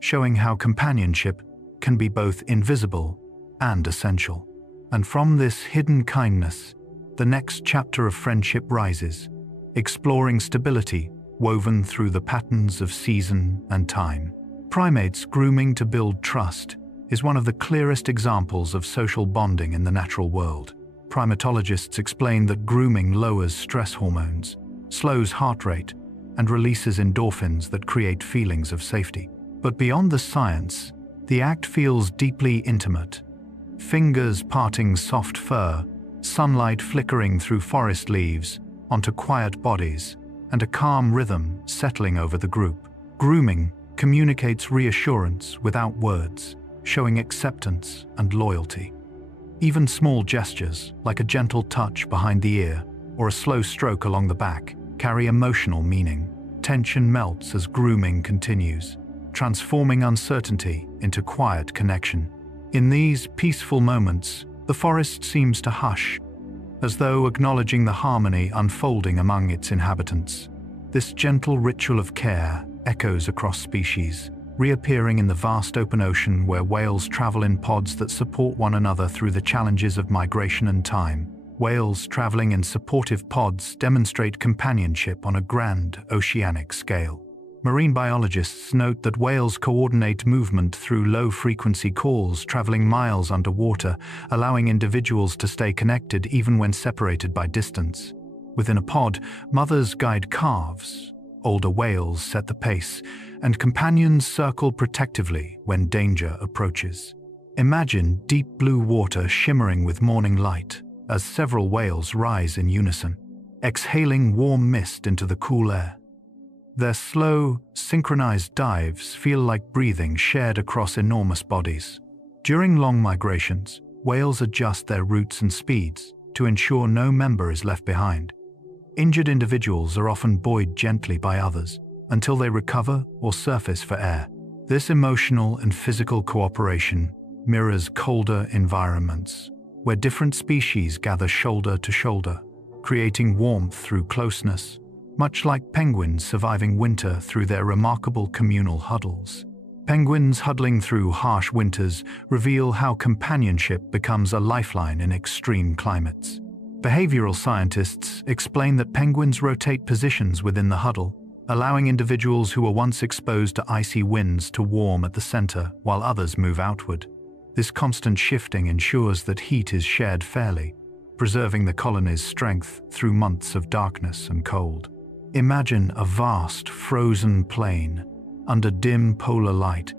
showing how companionship can be both invisible and essential. And from this hidden kindness, the next chapter of friendship rises, exploring stability woven through the patterns of season and time. Primates grooming to build trust is one of the clearest examples of social bonding in the natural world. Primatologists explain that grooming lowers stress hormones, slows heart rate, and releases endorphins that create feelings of safety. But beyond the science, the act feels deeply intimate. Fingers parting soft fur, sunlight flickering through forest leaves onto quiet bodies, and a calm rhythm settling over the group. Grooming communicates reassurance without words, showing acceptance and loyalty. Even small gestures, like a gentle touch behind the ear or a slow stroke along the back, carry emotional meaning. Tension melts as grooming continues, transforming uncertainty into quiet connection. In these peaceful moments, the forest seems to hush, as though acknowledging the harmony unfolding among its inhabitants. This gentle ritual of care echoes across species, reappearing in the vast open ocean where whales travel in pods that support one another through the challenges of migration and time. Whales traveling in supportive pods demonstrate companionship on a grand oceanic scale. Marine biologists note that whales coordinate movement through low-frequency calls traveling miles underwater, allowing individuals to stay connected even when separated by distance. Within a pod, mothers guide calves, older whales set the pace, and companions circle protectively when danger approaches. Imagine deep blue water shimmering with morning light as several whales rise in unison, exhaling warm mist into the cool air. Their slow, synchronized dives feel like breathing shared across enormous bodies. During long migrations, whales adjust their routes and speeds to ensure no member is left behind. Injured individuals are often buoyed gently by others until they recover or surface for air. This emotional and physical cooperation mirrors colder environments, where different species gather shoulder to shoulder, creating warmth through closeness, much like penguins surviving winter through their remarkable communal huddles. Penguins huddling through harsh winters reveal how companionship becomes a lifeline in extreme climates. Behavioral scientists explain that penguins rotate positions within the huddle, allowing individuals who were once exposed to icy winds to warm at the center while others move outward. This constant shifting ensures that heat is shared fairly, preserving the colony's strength through months of darkness and cold. Imagine a vast, frozen plain under dim polar light,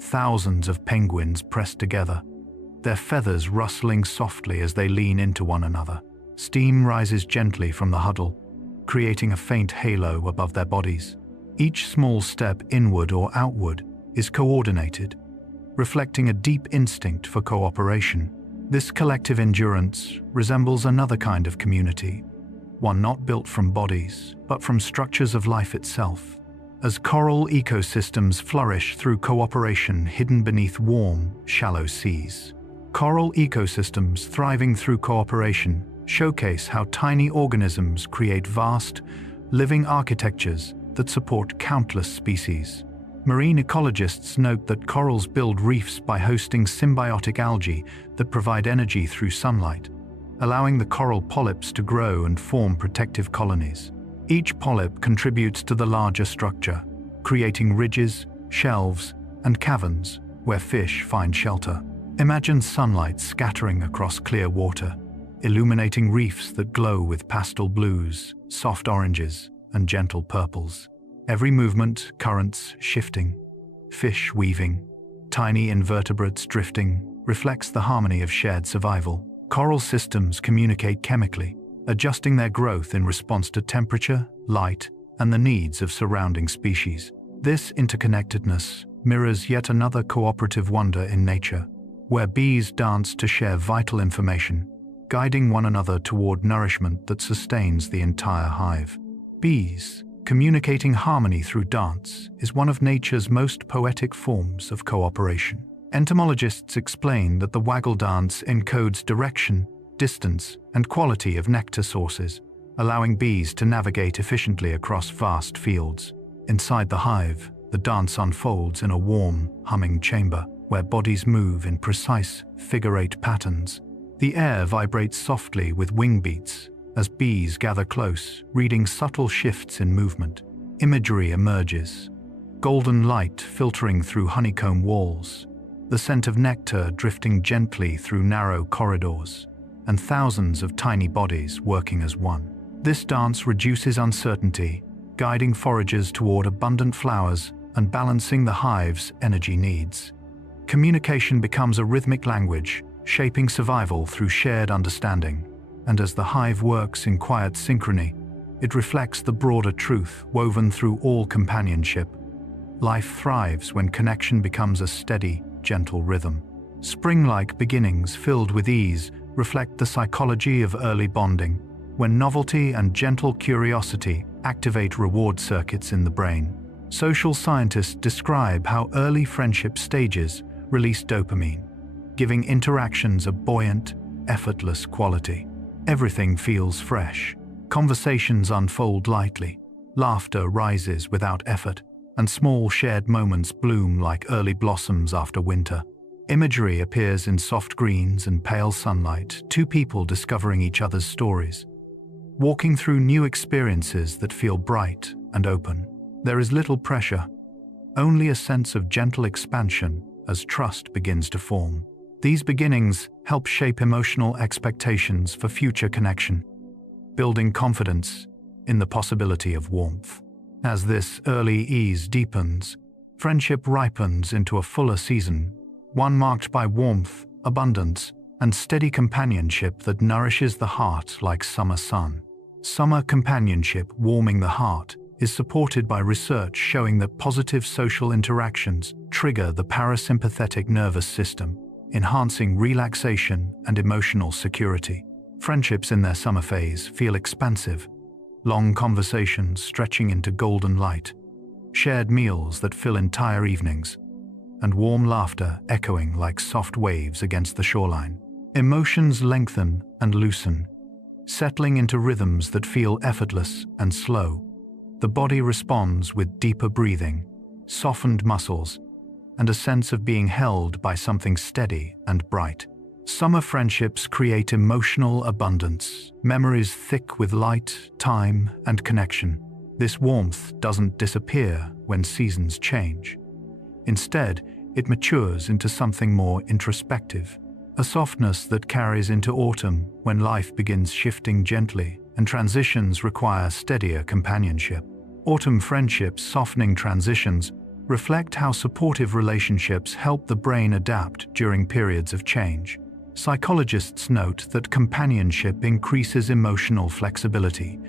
thousands of penguins pressed together, their feathers rustling softly as they lean into one another. Steam rises gently from the huddle, creating a faint halo above their bodies. Each small step inward or outward is coordinated, reflecting a deep instinct for cooperation. This collective endurance resembles another kind of community, one not built from bodies, but from structures of life itself. As coral ecosystems flourish through cooperation hidden beneath warm, shallow seas. Coral ecosystems thriving through cooperation showcase how tiny organisms create vast, living architectures that support countless species. Marine ecologists note that corals build reefs by hosting symbiotic algae that provide energy through sunlight, allowing the coral polyps to grow and form protective colonies. Each polyp contributes to the larger structure, creating ridges, shelves, and caverns where fish find shelter. Imagine sunlight scattering across clear water, illuminating reefs that glow with pastel blues, soft oranges, and gentle purples. Every movement, currents shifting, fish weaving, tiny invertebrates drifting, reflects the harmony of shared survival. Coral systems communicate chemically, adjusting their growth in response to temperature, light, and the needs of surrounding species. This interconnectedness mirrors yet another cooperative wonder in nature, where bees dance to share vital information, guiding one another toward nourishment that sustains the entire hive. Bees, communicating harmony through dance, is one of nature's most poetic forms of cooperation. Entomologists explain that the waggle dance encodes direction, distance, and quality of nectar sources, allowing bees to navigate efficiently across vast fields. Inside the hive, the dance unfolds in a warm, humming chamber, where bodies move in precise, figure-eight patterns. The air vibrates softly with wing beats as bees gather close, reading subtle shifts in movement. Imagery emerges, golden light filtering through honeycomb walls, the scent of nectar drifting gently through narrow corridors, and thousands of tiny bodies working as one. This dance reduces uncertainty, guiding foragers toward abundant flowers and balancing the hive's energy needs. Communication becomes a rhythmic language, shaping survival through shared understanding. And as the hive works in quiet synchrony, it reflects the broader truth woven through all companionship. Life thrives when connection becomes a steady, gentle rhythm. Spring-like beginnings filled with ease reflect the psychology of early bonding, when novelty and gentle curiosity activate reward circuits in the brain. Social scientists describe how early friendship stages release dopamine, giving interactions a buoyant, effortless quality. Everything feels fresh. Conversations unfold lightly. Laughter rises without effort, and small shared moments bloom like early blossoms after winter. Imagery appears in soft greens and pale sunlight, two people discovering each other's stories, walking through new experiences that feel bright and open. There is little pressure, only a sense of gentle expansion as trust begins to form. These beginnings help shape emotional expectations for future connection, building confidence in the possibility of warmth. As this early ease deepens, friendship ripens into a fuller season, one marked by warmth, abundance, and steady companionship that nourishes the heart like summer sun. Summer companionship, warming the heart, is supported by research showing that positive social interactions trigger the parasympathetic nervous system, enhancing relaxation and emotional security. Friendships in their summer phase feel expansive, long conversations stretching into golden light, shared meals that fill entire evenings, and warm laughter echoing like soft waves against the shoreline. Emotions lengthen and loosen, settling into rhythms that feel effortless and slow. The body responds with deeper breathing, softened muscles, and a sense of being held by something steady and bright. Summer friendships create emotional abundance, memories thick with light, time, and connection. This warmth doesn't disappear when seasons change. Instead, it matures into something more introspective, a softness that carries into autumn when life begins shifting gently and transitions require steadier companionship. Autumn friendships, softening transitions, reflect how supportive relationships help the brain adapt during periods of change. Psychologists note that companionship increases emotional flexibility,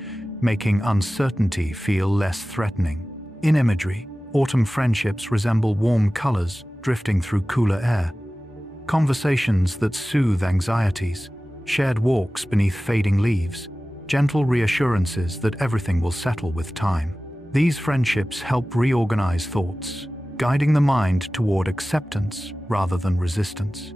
making uncertainty feel less threatening. In imagery, autumn friendships resemble warm colors drifting through cooler air, conversations that soothe anxieties, shared walks beneath fading leaves, gentle reassurances that everything will settle with time. These friendships help reorganize thoughts, guiding the mind toward acceptance rather than resistance.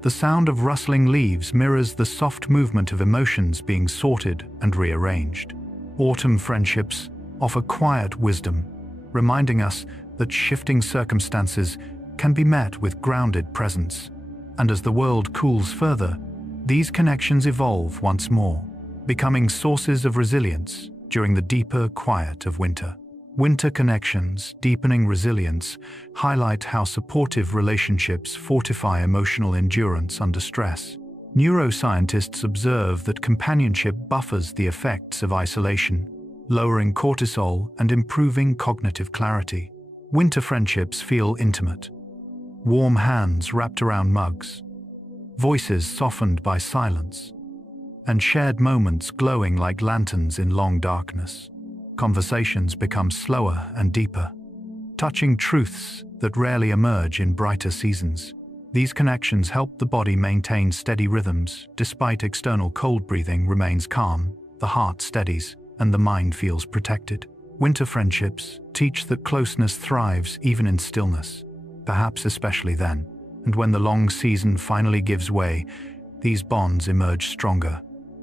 The sound of rustling leaves mirrors the soft movement of emotions being sorted and rearranged. Autumn friendships offer quiet wisdom, reminding us that shifting circumstances can be met with grounded presence. And as the world cools further, these connections evolve once more, becoming sources of resilience during the deeper quiet of winter. Winter connections, deepening resilience, highlight how supportive relationships fortify emotional endurance under stress. Neuroscientists observe that companionship buffers the effects of isolation, lowering cortisol and improving cognitive clarity. Winter friendships feel intimate. Warm hands wrapped around mugs, voices softened by silence, and shared moments glowing like lanterns in long darkness. Conversations become slower and deeper, touching truths that rarely emerge in brighter seasons. These connections help the body maintain steady rhythms. Despite external cold, breathing remains calm, the heart steadies, and the mind feels protected. Winter friendships teach that closeness thrives even in stillness, perhaps especially then. And when the long season finally gives way, these bonds emerge stronger,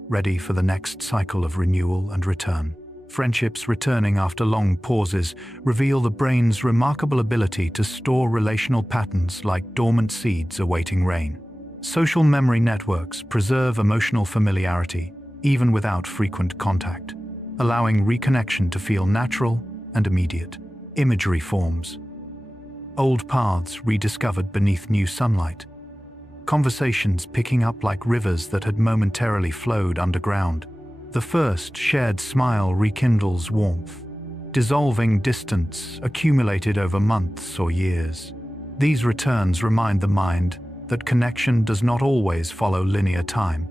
ready for the next cycle of renewal and return. Friendships returning after long pauses reveal the brain's remarkable ability to store relational patterns like dormant seeds awaiting rain. Social memory networks preserve emotional familiarity even without frequent contact, allowing reconnection to feel natural and immediate. Imagery forms. Old paths rediscovered beneath new sunlight. Conversations picking up like rivers that had momentarily flowed underground. The first shared smile rekindles warmth, dissolving distance accumulated over months or years. These returns remind the mind that connection does not always follow linear time.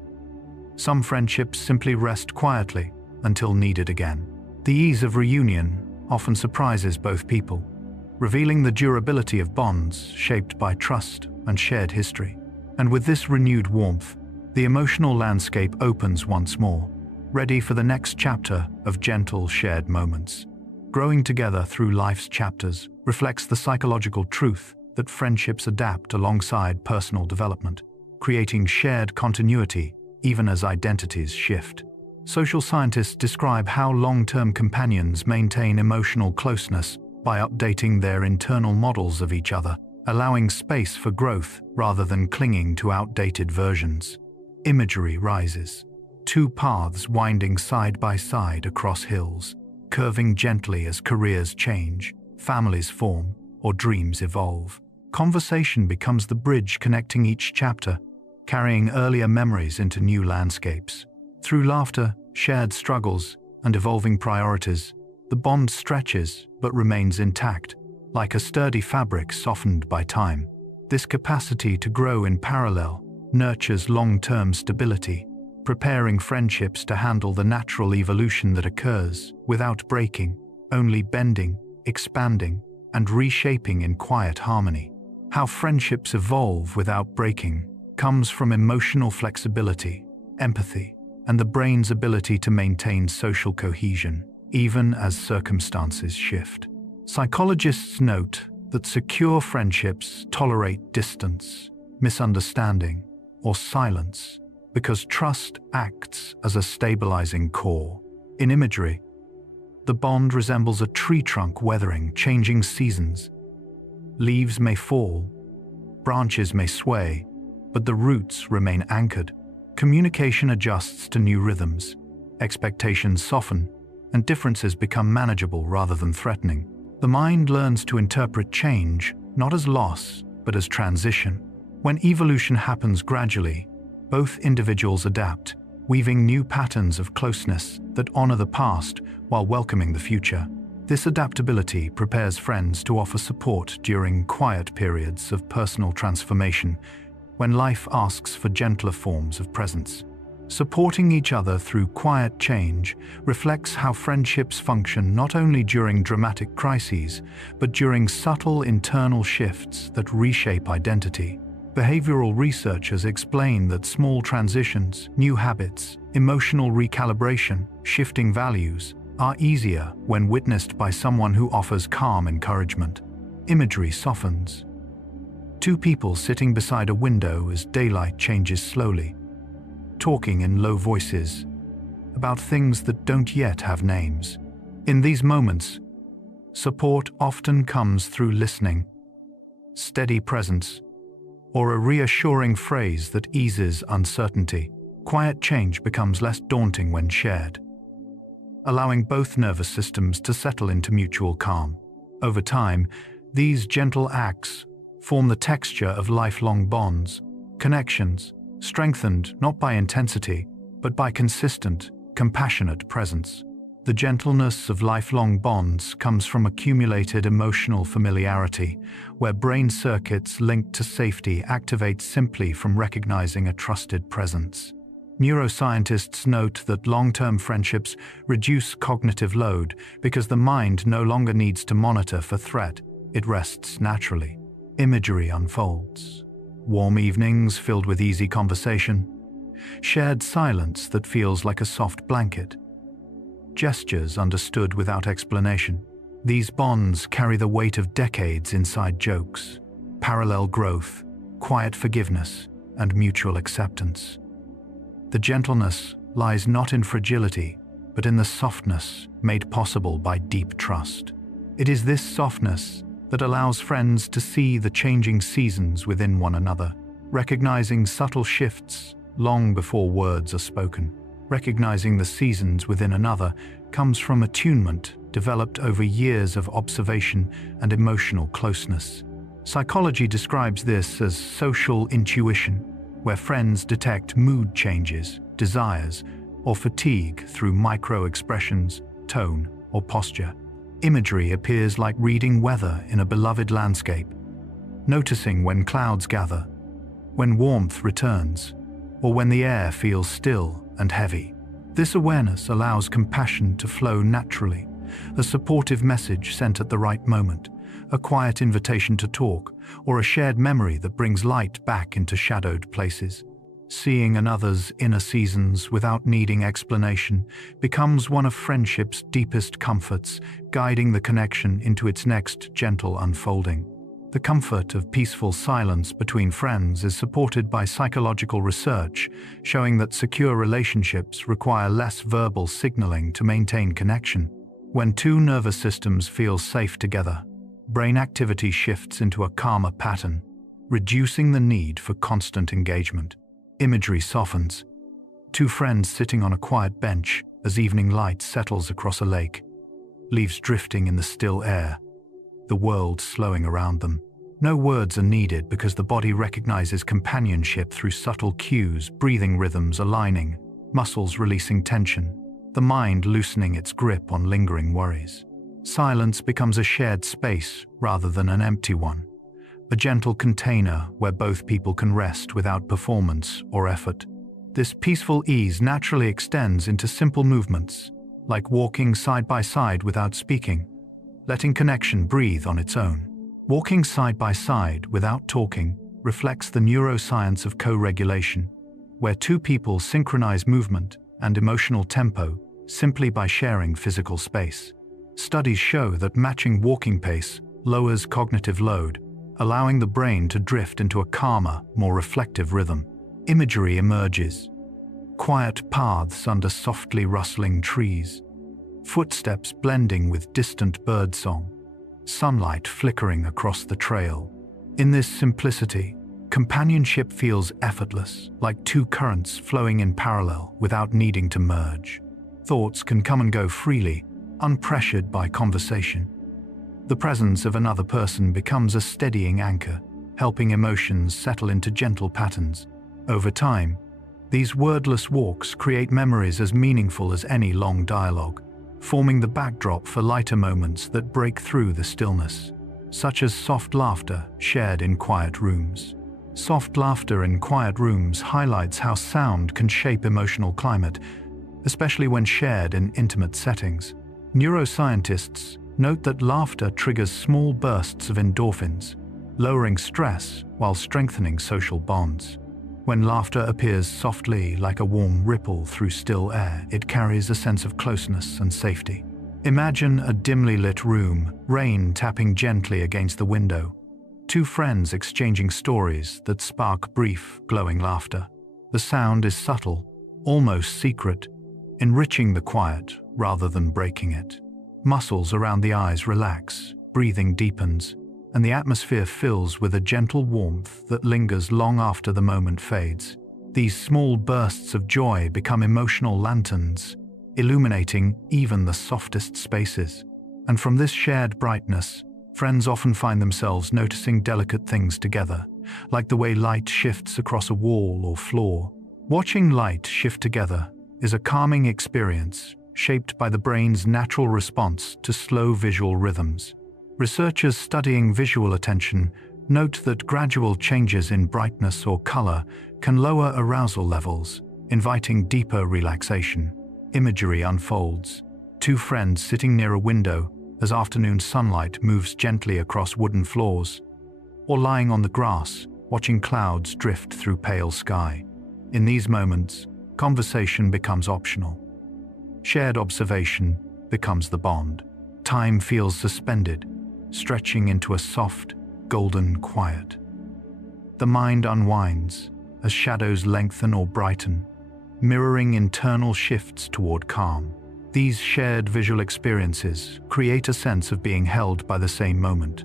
Some friendships simply rest quietly until needed again. The ease of reunion often surprises both people, revealing the durability of bonds shaped by trust and shared history. And with this renewed warmth, the emotional landscape opens once more, ready for the next chapter of gentle shared moments. Growing together through life's chapters reflects the psychological truth that friendships adapt alongside personal development, creating shared continuity even as identities shift. Social scientists describe how long-term companions maintain emotional closeness by updating their internal models of each other. allowing space for growth rather than clinging to outdated versions. Imagery rises. Two paths winding side by side across hills, curving gently as careers change, families form, or dreams evolve. Conversation becomes the bridge connecting each chapter, carrying earlier memories into new landscapes. Through laughter, shared struggles, and evolving priorities, the bond stretches but remains intact, like a sturdy fabric softened by time. This capacity to grow in parallel nurtures long-term stability, preparing friendships to handle the natural evolution that occurs without breaking, only bending, expanding, and reshaping in quiet harmony. How friendships evolve without breaking comes from emotional flexibility, empathy, and the brain's ability to maintain social cohesion, even as circumstances shift. Psychologists note that secure friendships tolerate distance, misunderstanding, or silence because trust acts as a stabilizing core. In imagery, the bond resembles a tree trunk weathering changing seasons. Leaves may fall, branches may sway, but the roots remain anchored. Communication adjusts to new rhythms, expectations soften, and differences become manageable rather than threatening. The mind learns to interpret change not as loss, but as transition. When evolution happens gradually, both individuals adapt, weaving new patterns of closeness that honor the past while welcoming the future. This adaptability prepares friends to offer support during quiet periods of personal transformation, when life asks for gentler forms of presence. Supporting each other through quiet change reflects how friendships function not only during dramatic crises, but during subtle internal shifts that reshape identity. Behavioral researchers explain that small transitions, new habits, emotional recalibration, shifting values are easier when witnessed by someone who offers calm encouragement. Imagery softens. Two people sitting beside a window as daylight changes slowly, talking in low voices about things that don't yet have names. In these moments, support often comes through listening, steady presence, or a reassuring phrase that eases uncertainty. Quiet change becomes less daunting when shared, allowing both nervous systems to settle into mutual calm. Over time, these gentle acts form the texture of lifelong bonds, connections, strengthened not by intensity, but by consistent, compassionate presence. The gentleness of lifelong bonds comes from accumulated emotional familiarity, where brain circuits linked to safety activate simply from recognizing a trusted presence. Neuroscientists note that long-term friendships reduce cognitive load because the mind no longer needs to monitor for threat, it rests naturally. Imagery unfolds. Warm evenings filled with easy conversation, shared silence that feels like a soft blanket, gestures understood without explanation. These bonds carry the weight of decades inside jokes, parallel growth, quiet forgiveness, and mutual acceptance. The gentleness lies not in fragility, but in the softness made possible by deep trust. It is this softness that allows friends to see the changing seasons within one another, recognizing subtle shifts long before words are spoken. Recognizing the seasons within another comes from attunement developed over years of observation and emotional closeness. Psychology describes this as social intuition, where friends detect mood changes, desires, or fatigue through micro-expressions, tone, or posture. Imagery appears like reading weather in a beloved landscape, noticing when clouds gather, when warmth returns, or when the air feels still and heavy. This awareness allows compassion to flow naturally, a supportive message sent at the right moment, a quiet invitation to talk, or a shared memory that brings light back into shadowed places. Seeing another's inner seasons without needing explanation becomes one of friendship's deepest comforts, guiding the connection into its next gentle unfolding. The comfort of peaceful silence between friends is supported by psychological research, showing that secure relationships require less verbal signaling to maintain connection. When two nervous systems feel safe together, brain activity shifts into a calmer pattern, reducing the need for constant engagement. Imagery softens. Two friends sitting on a quiet bench as evening light settles across a lake, leaves drifting in the still air, the world slowing around them. No words are needed because the body recognizes companionship through subtle cues, breathing rhythms aligning, muscles releasing tension, the mind loosening its grip on lingering worries. Silence becomes a shared space rather than an empty one, a gentle container where both people can rest without performance or effort. This peaceful ease naturally extends into simple movements, like walking side by side without speaking, letting connection breathe on its own. Walking side by side without talking reflects the neuroscience of co-regulation, where two people synchronize movement and emotional tempo simply by sharing physical space. Studies show that matching walking pace lowers cognitive load, allowing the brain to drift into a calmer, more reflective rhythm. Imagery emerges. Quiet paths under softly rustling trees, footsteps blending with distant birdsong, sunlight flickering across the trail. In this simplicity, companionship feels effortless, like two currents flowing in parallel without needing to merge. Thoughts can come and go freely, unpressured by conversation. The presence of another person becomes a steadying anchor, helping emotions settle into gentle patterns. Over time, these wordless walks create memories as meaningful as any long dialogue, forming the backdrop for lighter moments that break through the stillness, such as soft laughter shared in quiet rooms. Soft laughter in quiet rooms highlights how sound can shape emotional climate, especially when shared in intimate settings. Neuroscientists note that laughter triggers small bursts of endorphins, lowering stress while strengthening social bonds. When laughter appears softly like a warm ripple through still air, it carries a sense of closeness and safety. Imagine a dimly lit room, rain tapping gently against the window, two friends exchanging stories that spark brief, glowing laughter. The sound is subtle, almost secret, enriching the quiet rather than breaking it. Muscles around the eyes relax, breathing deepens, and the atmosphere fills with a gentle warmth that lingers long after the moment fades. These small bursts of joy become emotional lanterns, illuminating even the softest spaces. And from this shared brightness, friends often find themselves noticing delicate things together, like the way light shifts across a wall or floor. Watching light shift together is a calming experience, shaped by the brain's natural response to slow visual rhythms. Researchers studying visual attention note that gradual changes in brightness or color can lower arousal levels, inviting deeper relaxation. Imagery unfolds. Two friends sitting near a window as afternoon sunlight moves gently across wooden floors, or lying on the grass, watching clouds drift through pale sky. In these moments, conversation becomes optional. Shared observation becomes the bond. Time feels suspended, stretching into a soft, golden quiet. The mind unwinds as shadows lengthen or brighten, mirroring internal shifts toward calm. These shared visual experiences create a sense of being held by the same moment,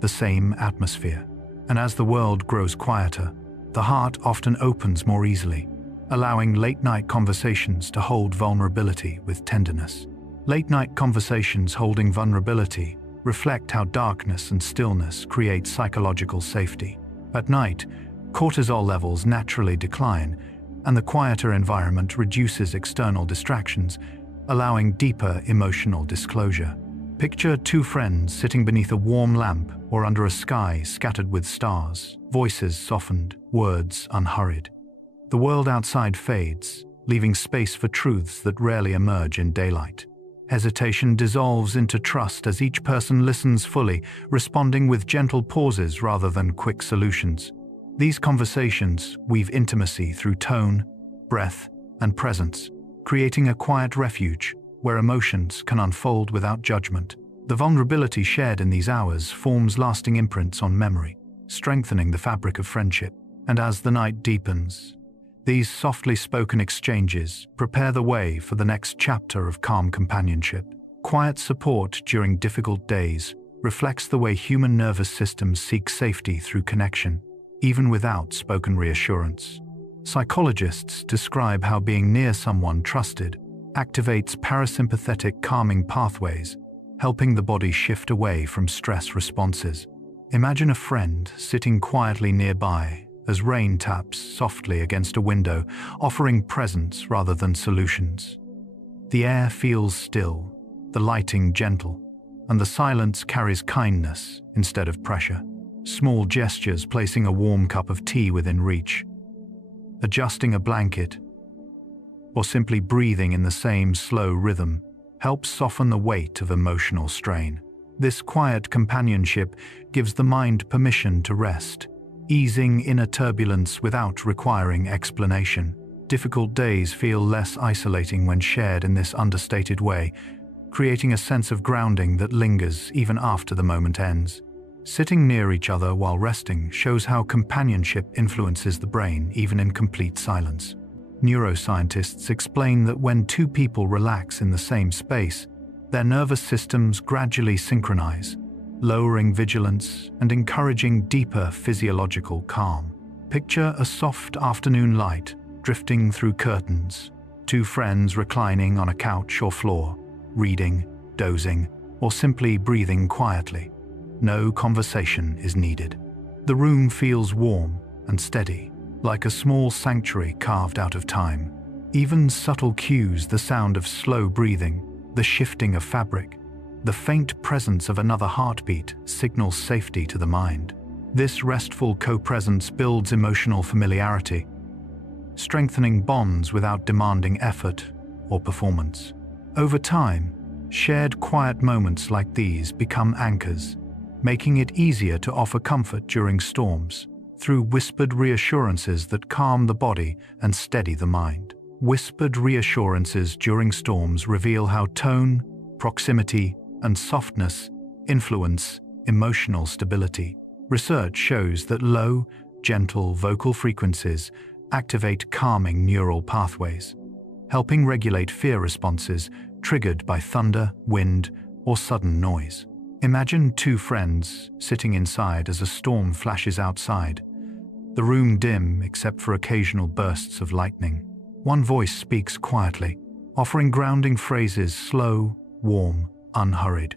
the same atmosphere. And as the world grows quieter, the heart often opens more easily, allowing late-night conversations to hold vulnerability with tenderness. Late-night conversations holding vulnerability reflect how darkness and stillness create psychological safety. At night, cortisol levels naturally decline, and the quieter environment reduces external distractions, allowing deeper emotional disclosure. Picture two friends sitting beneath a warm lamp or under a sky scattered with stars, voices softened, words unhurried. The world outside fades, leaving space for truths that rarely emerge in daylight. Hesitation dissolves into trust as each person listens fully, responding with gentle pauses rather than quick solutions. These conversations weave intimacy through tone, breath, and presence, creating a quiet refuge where emotions can unfold without judgment. The vulnerability shared in these hours forms lasting imprints on memory, strengthening the fabric of friendship. And as the night deepens, these softly spoken exchanges prepare the way for the next chapter of calm companionship. Quiet support during difficult days, reflects the way human nervous systems seek safety through connection, even without spoken reassurance. Psychologists describe how being near someone trusted activates parasympathetic calming pathways, helping the body shift away from stress responses. Imagine a friend sitting quietly nearby as rain taps softly against a window, offering presence rather than solutions. The air feels still, the lighting gentle, and the silence carries kindness instead of pressure. Small gestures, placing a warm cup of tea within reach, adjusting a blanket, or simply breathing in the same slow rhythm, helps soften the weight of emotional strain. This quiet companionship gives the mind permission to rest, easing inner turbulence without requiring explanation. Difficult days feel less isolating when shared in this understated way, creating a sense of grounding that lingers even after the moment ends. Sitting near each other while resting shows how companionship influences the brain even in complete silence. Neuroscientists explain that when two people relax in the same space, their nervous systems gradually synchronize, lowering vigilance and encouraging deeper physiological calm. Picture a soft afternoon light drifting through curtains, two friends reclining on a couch or floor, reading, dozing, or simply breathing quietly. No conversation is needed. The room feels warm and steady, like a small sanctuary carved out of time. Even subtle cues, the sound of slow breathing, the shifting of fabric, the faint presence of another heartbeat signals safety to the mind. This restful co-presence builds emotional familiarity, strengthening bonds without demanding effort or performance. Over time, shared quiet moments like these become anchors, making it easier to offer comfort during storms through whispered reassurances that calm the body and steady the mind. Whispered reassurances during storms reveal how tone, proximity, and softness influence emotional stability. Research shows that low, gentle vocal frequencies activate calming neural pathways, helping regulate fear responses triggered by thunder, wind, or sudden noise. Imagine two friends sitting inside as a storm flashes outside, the room dim except for occasional bursts of lightning. One voice speaks quietly, offering grounding phrases, slow, warm, unhurried.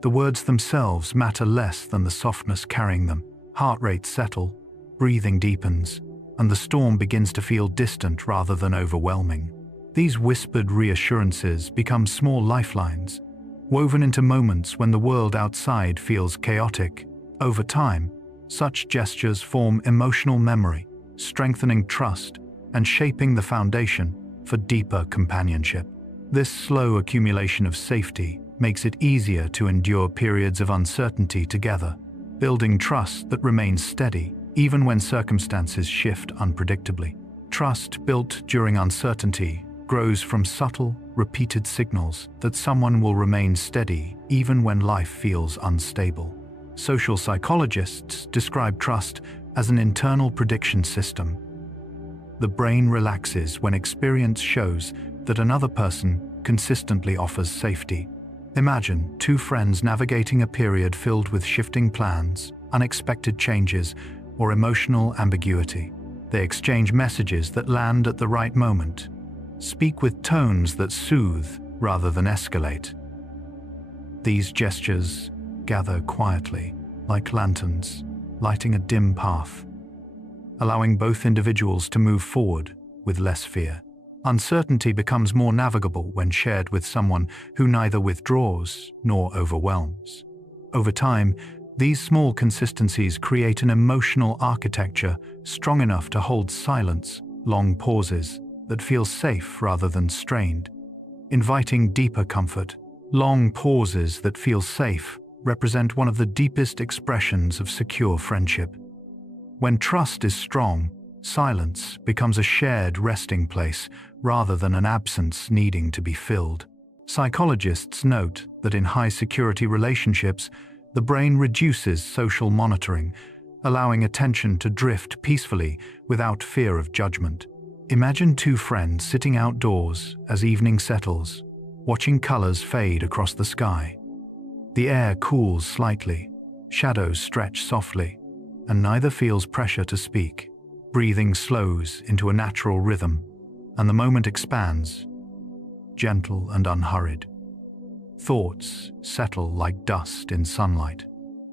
The words themselves matter less than the softness carrying them. Heart rates settle, breathing deepens, and the storm begins to feel distant rather than overwhelming. These whispered reassurances become small lifelines, woven into moments when the world outside feels chaotic. Over time, such gestures form emotional memory, strengthening trust and shaping the foundation for deeper companionship. This slow accumulation of safety makes it easier to endure periods of uncertainty together, building trust that remains steady even when circumstances shift unpredictably. Trust built during uncertainty grows from subtle, repeated signals that someone will remain steady even when life feels unstable. Social psychologists describe trust as an internal prediction system. The brain relaxes when experience shows that another person consistently offers safety. Imagine two friends navigating a period filled with shifting plans, unexpected changes, or emotional ambiguity. They exchange messages that land at the right moment, speak with tones that soothe rather than escalate. These gestures gather quietly, like lanterns, lighting a dim path, allowing both individuals to move forward with less fear. Uncertainty becomes more navigable when shared with someone who neither withdraws nor overwhelms. Over time, these small consistencies create an emotional architecture strong enough to hold silence, long pauses that feel safe rather than strained, inviting deeper comfort. Long pauses that feel safe represent one of the deepest expressions of secure friendship. When trust is strong, silence becomes a shared resting place rather than an absence needing to be filled. Psychologists note that in high-security relationships, the brain reduces social monitoring, allowing attention to drift peacefully without fear of judgment. Imagine two friends sitting outdoors as evening settles, watching colors fade across the sky. The air cools slightly, shadows stretch softly, and neither feels pressure to speak. Breathing slows into a natural rhythm, and the moment expands, gentle and unhurried. Thoughts settle like dust in sunlight.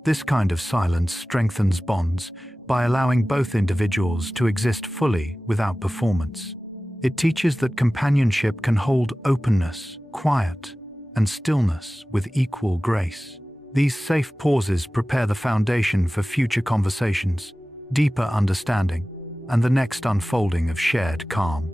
This kind of silence strengthens bonds by allowing both individuals to exist fully without performance. It teaches that companionship can hold openness, quiet, and stillness with equal grace. These safe pauses prepare the foundation for future conversations, deeper understanding, and the next unfolding of shared calm.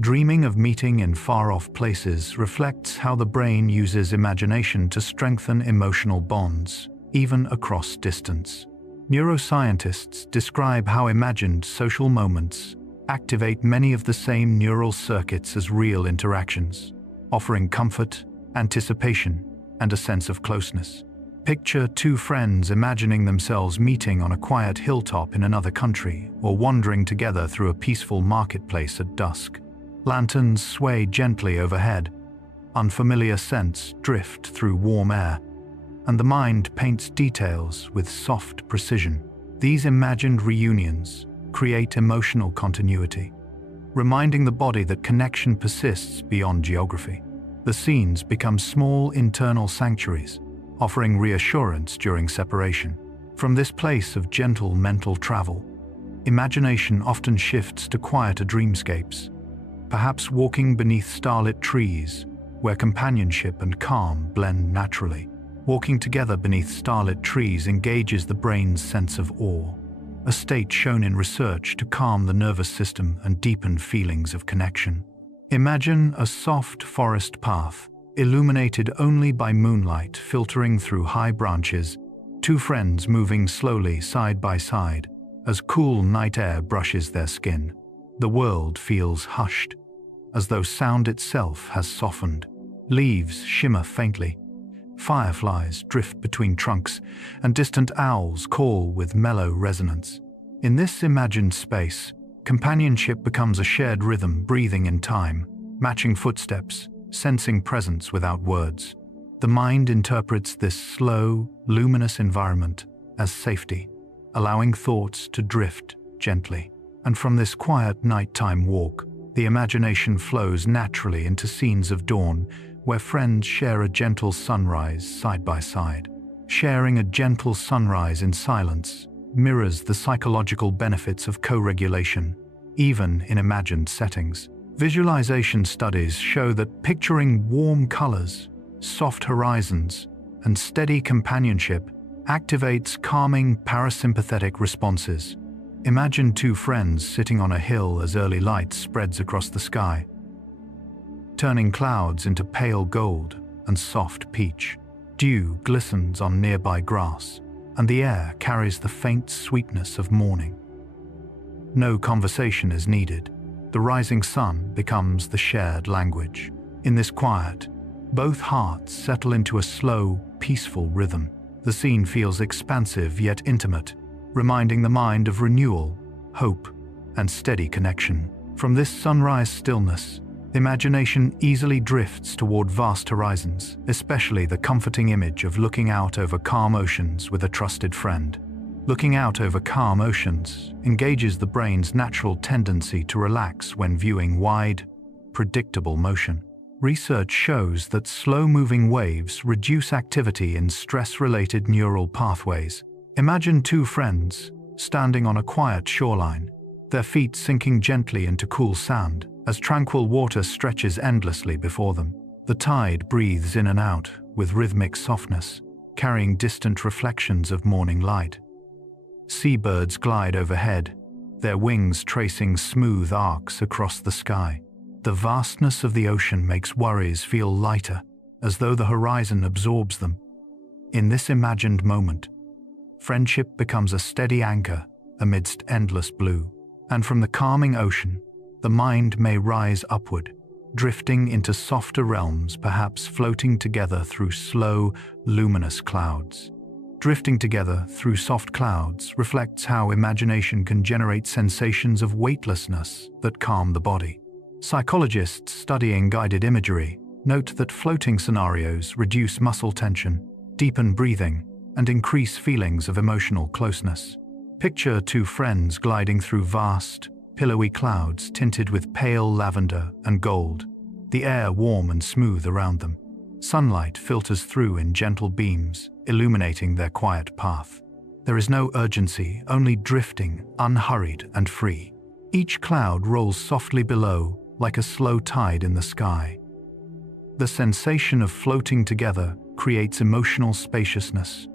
Dreaming of meeting in far-off places reflects how the brain uses imagination to strengthen emotional bonds, even across distance. Neuroscientists describe how imagined social moments activate many of the same neural circuits as real interactions, offering comfort, anticipation, and a sense of closeness. Picture two friends imagining themselves meeting on a quiet hilltop in another country or wandering together through a peaceful marketplace at dusk. Lanterns sway gently overhead, unfamiliar scents drift through warm air, and the mind paints details with soft precision. These imagined reunions create emotional continuity, reminding the body that connection persists beyond geography. The scenes become small internal sanctuaries, offering reassurance during separation. From this place of gentle mental travel, imagination often shifts to quieter dreamscapes, perhaps walking beneath starlit trees, where companionship and calm blend naturally. Walking together beneath starlit trees engages the brain's sense of awe, a state shown in research to calm the nervous system and deepen feelings of connection. Imagine a soft forest path, illuminated only by moonlight filtering through high branches, two friends moving slowly side by side as cool night air brushes their skin. The world feels hushed, as though sound itself has softened. Leaves shimmer faintly, fireflies drift between trunks, and distant owls call with mellow resonance. In this imagined space, companionship becomes a shared rhythm breathing in time, matching footsteps, sensing presence without words. The mind interprets this slow, luminous environment as safety, allowing thoughts to drift gently. And from this quiet nighttime walk, the imagination flows naturally into scenes of dawn where friends share a gentle sunrise side by side. Sharing a gentle sunrise in silence mirrors the psychological benefits of co-regulation, even in imagined settings. Visualization studies show that picturing warm colors, soft horizons, and steady companionship activates calming parasympathetic responses. Imagine two friends sitting on a hill as early light spreads across the sky, turning clouds into pale gold and soft peach. Dew glistens on nearby grass, and the air carries the faint sweetness of morning. No conversation is needed. The rising sun becomes the shared language. In this quiet, both hearts settle into a slow, peaceful rhythm. The scene feels expansive yet intimate, reminding the mind of renewal, hope, and steady connection. From this sunrise stillness, imagination easily drifts toward vast horizons, especially the comforting image of looking out over calm oceans with a trusted friend. Looking out over calm oceans engages the brain's natural tendency to relax when viewing wide, predictable motion. Research shows that slow-moving waves reduce activity in stress-related neural pathways. Imagine two friends standing on a quiet shoreline, their feet sinking gently into cool sand as tranquil water stretches endlessly before them. The tide breathes in and out with rhythmic softness, carrying distant reflections of morning light. Seabirds glide overhead, their wings tracing smooth arcs across the sky. The vastness of the ocean makes worries feel lighter, as though the horizon absorbs them. In this imagined moment, friendship becomes a steady anchor amidst endless blue, and from the calming ocean, the mind may rise upward, drifting into softer realms, perhaps floating together through slow, luminous clouds. Drifting together through soft clouds reflects how imagination can generate sensations of weightlessness that calm the body. Psychologists studying guided imagery note that floating scenarios reduce muscle tension, deepen breathing, and increase feelings of emotional closeness. Picture two friends gliding through vast, pillowy clouds tinted with pale lavender and gold, the air warm and smooth around them. Sunlight filters through in gentle beams, illuminating their quiet path. There is no urgency, only drifting, unhurried and free. Each cloud rolls softly below, like a slow tide in the sky. The sensation of floating together creates emotional spaciousness,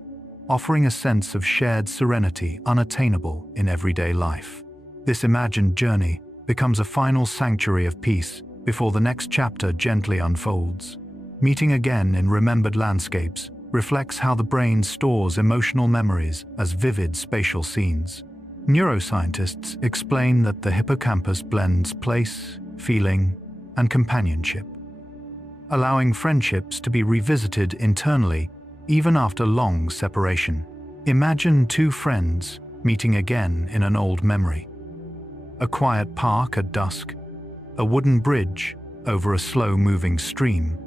offering a sense of shared serenity unattainable in everyday life. This imagined journey becomes a final sanctuary of peace before the next chapter gently unfolds. Meeting again in remembered landscapes reflects how the brain stores emotional memories as vivid spatial scenes. Neuroscientists explain that the hippocampus blends place, feeling, and companionship, allowing friendships to be revisited internally even after long separation. Imagine two friends meeting again in an old memory. A quiet park at dusk, a wooden bridge over a slow-moving stream,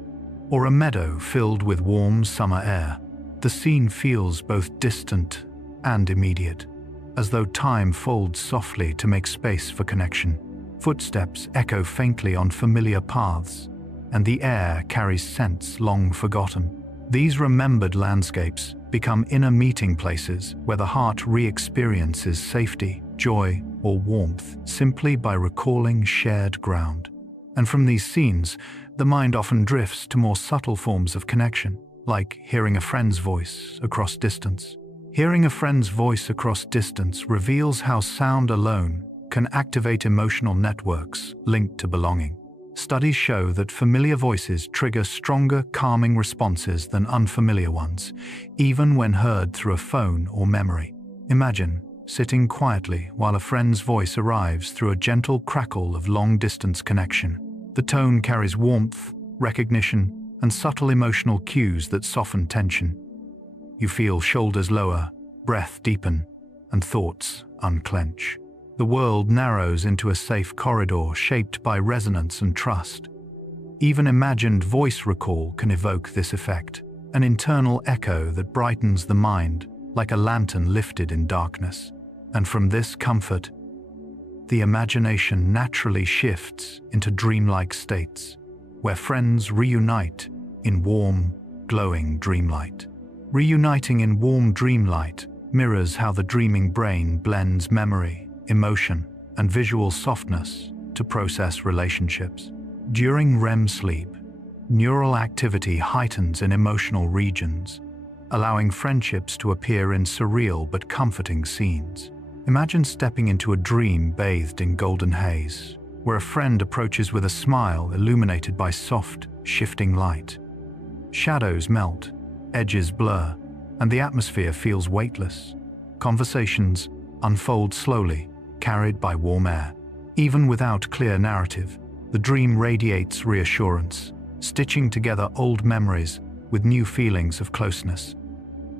or a meadow filled with warm summer air. The scene feels both distant and immediate, as though time folds softly to make space for connection. Footsteps echo faintly on familiar paths, and the air carries scents long forgotten. These remembered landscapes become inner meeting places where the heart re-experiences safety, joy, or warmth simply by recalling shared ground. And from these scenes, the mind often drifts to more subtle forms of connection, like hearing a friend's voice across distance. Hearing a friend's voice across distance reveals how sound alone can activate emotional networks linked to belonging. Studies show that familiar voices trigger stronger, calming responses than unfamiliar ones, even when heard through a phone or memory. Imagine sitting quietly while a friend's voice arrives through a gentle crackle of long-distance connection. The tone carries warmth, recognition, and subtle emotional cues that soften tension. You feel shoulders lower, breath deepen, and thoughts unclench. The world narrows into a safe corridor shaped by resonance and trust. Even imagined voice recall can evoke this effect, an internal echo that brightens the mind like a lantern lifted in darkness. And from this comfort, the imagination naturally shifts into dreamlike states, where friends reunite in warm, glowing dreamlight. Reuniting in warm dreamlight mirrors how the dreaming brain blends memory, emotion, and visual softness to process relationships. During REM sleep, neural activity heightens in emotional regions, allowing friendships to appear in surreal but comforting scenes. Imagine stepping into a dream bathed in golden haze, where a friend approaches with a smile illuminated by soft, shifting light. Shadows melt, edges blur, and the atmosphere feels weightless. Conversations unfold slowly, carried by warm air. Even without clear narrative, the dream radiates reassurance, stitching together old memories with new feelings of closeness.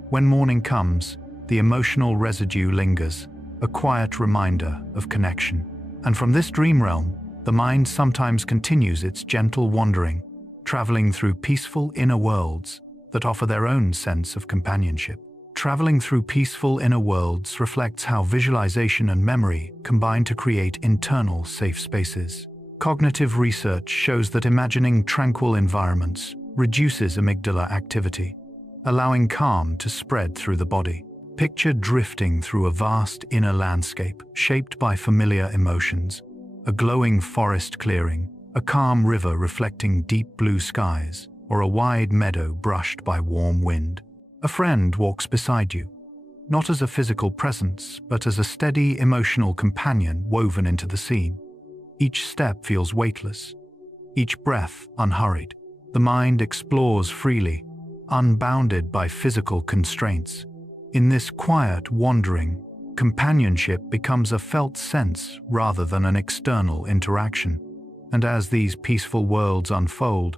When morning comes, the emotional residue lingers, a quiet reminder of connection. And from this dream realm, the mind sometimes continues its gentle wandering, traveling through peaceful inner worlds that offer their own sense of companionship. Traveling through peaceful inner worlds reflects how visualization and memory combine to create internal safe spaces. Cognitive research shows that imagining tranquil environments reduces amygdala activity, allowing calm to spread through the body. Picture drifting through a vast inner landscape shaped by familiar emotions, a glowing forest clearing, a calm river reflecting deep blue skies, or a wide meadow brushed by warm wind. A friend walks beside you, not as a physical presence, but as a steady emotional companion woven into the scene. Each step feels weightless, each breath unhurried. The mind explores freely, unbounded by physical constraints. In this quiet wandering, companionship becomes a felt sense rather than an external interaction. And as these peaceful worlds unfold,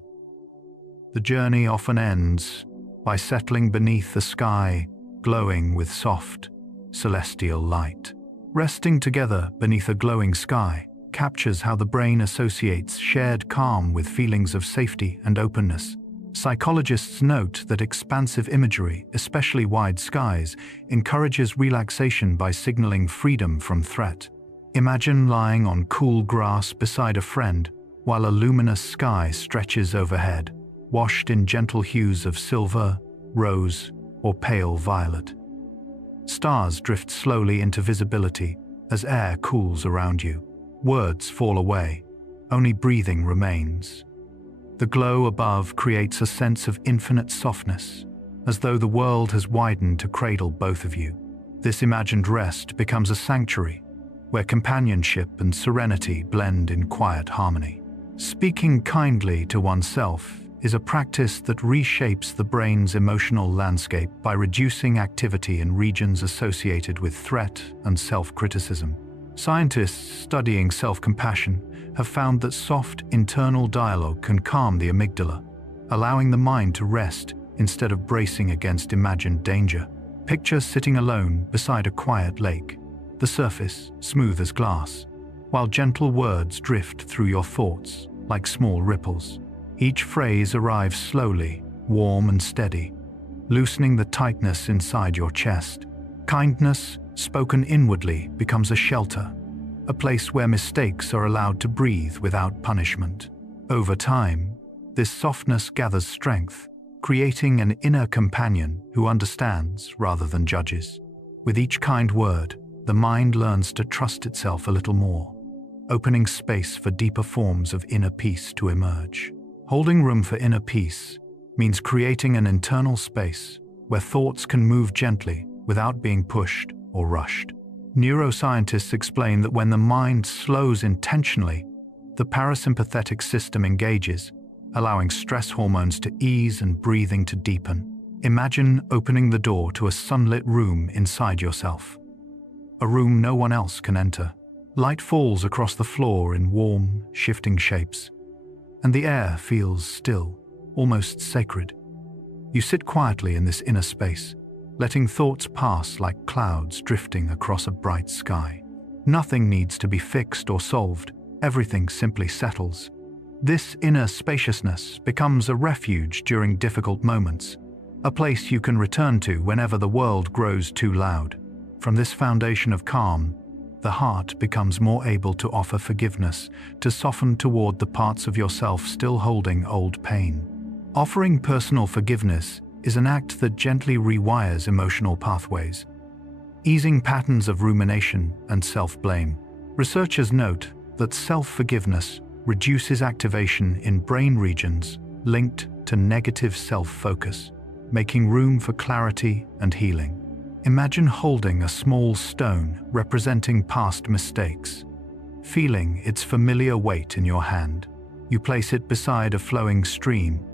the journey often ends by settling beneath the sky, glowing with soft, celestial light. Resting together beneath a glowing sky captures how the brain associates shared calm with feelings of safety and openness, Psychologists note that expansive imagery, especially wide skies, encourages relaxation by signaling freedom from threat. Imagine lying on cool grass beside a friend while a luminous sky stretches overhead, washed in gentle hues of silver, rose, or pale violet. Stars drift slowly into visibility as air cools around you. Words fall away, only breathing remains. The glow above creates a sense of infinite softness, as though the world has widened to cradle both of you. This imagined rest becomes a sanctuary, where companionship and serenity blend in quiet harmony. Speaking kindly to oneself is a practice that reshapes the brain's emotional landscape by reducing activity in regions associated with threat and self-criticism. Scientists studying self-compassion have found that soft internal dialogue can calm the amygdala, allowing the mind to rest instead of bracing against imagined danger. Picture sitting alone beside a quiet lake, the surface smooth as glass, while gentle words drift through your thoughts like small ripples. Each phrase arrives slowly, warm and steady, loosening the tightness inside your chest. Kindness, spoken inwardly, becomes a shelter, a place where mistakes are allowed to breathe without punishment. Over time, this softness gathers strength, creating an inner companion who understands rather than judges. With each kind word, the mind learns to trust itself a little more, opening space for deeper forms of inner peace to emerge. Holding room for inner peace means creating an internal space where thoughts can move gently without being pushed or rushed. Neuroscientists explain that when the mind slows intentionally, the parasympathetic system engages, allowing stress hormones to ease and breathing to deepen. Imagine opening the door to a sunlit room inside yourself, a room no one else can enter. Light falls across the floor in warm, shifting shapes, and the air feels still, almost sacred. You sit quietly in this inner space, letting thoughts pass like clouds drifting across a bright sky. Nothing needs to be fixed or solved, everything simply settles. This inner spaciousness becomes a refuge during difficult moments, a place you can return to whenever the world grows too loud. From this foundation of calm, the heart becomes more able to offer forgiveness, to soften toward the parts of yourself still holding old pain. Offering personal forgiveness is an act that gently rewires emotional pathways, easing patterns of rumination and self-blame. Researchers note that self-forgiveness reduces activation in brain regions linked to negative self-focus, making room for clarity and healing. Imagine holding a small stone representing past mistakes, feeling its familiar weight in your hand. You place it beside a flowing stream,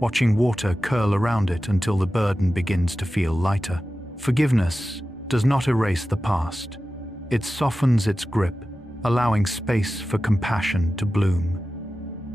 watching water curl around it until the burden begins to feel lighter. Forgiveness does not erase the past. It softens its grip, allowing space for compassion to bloom.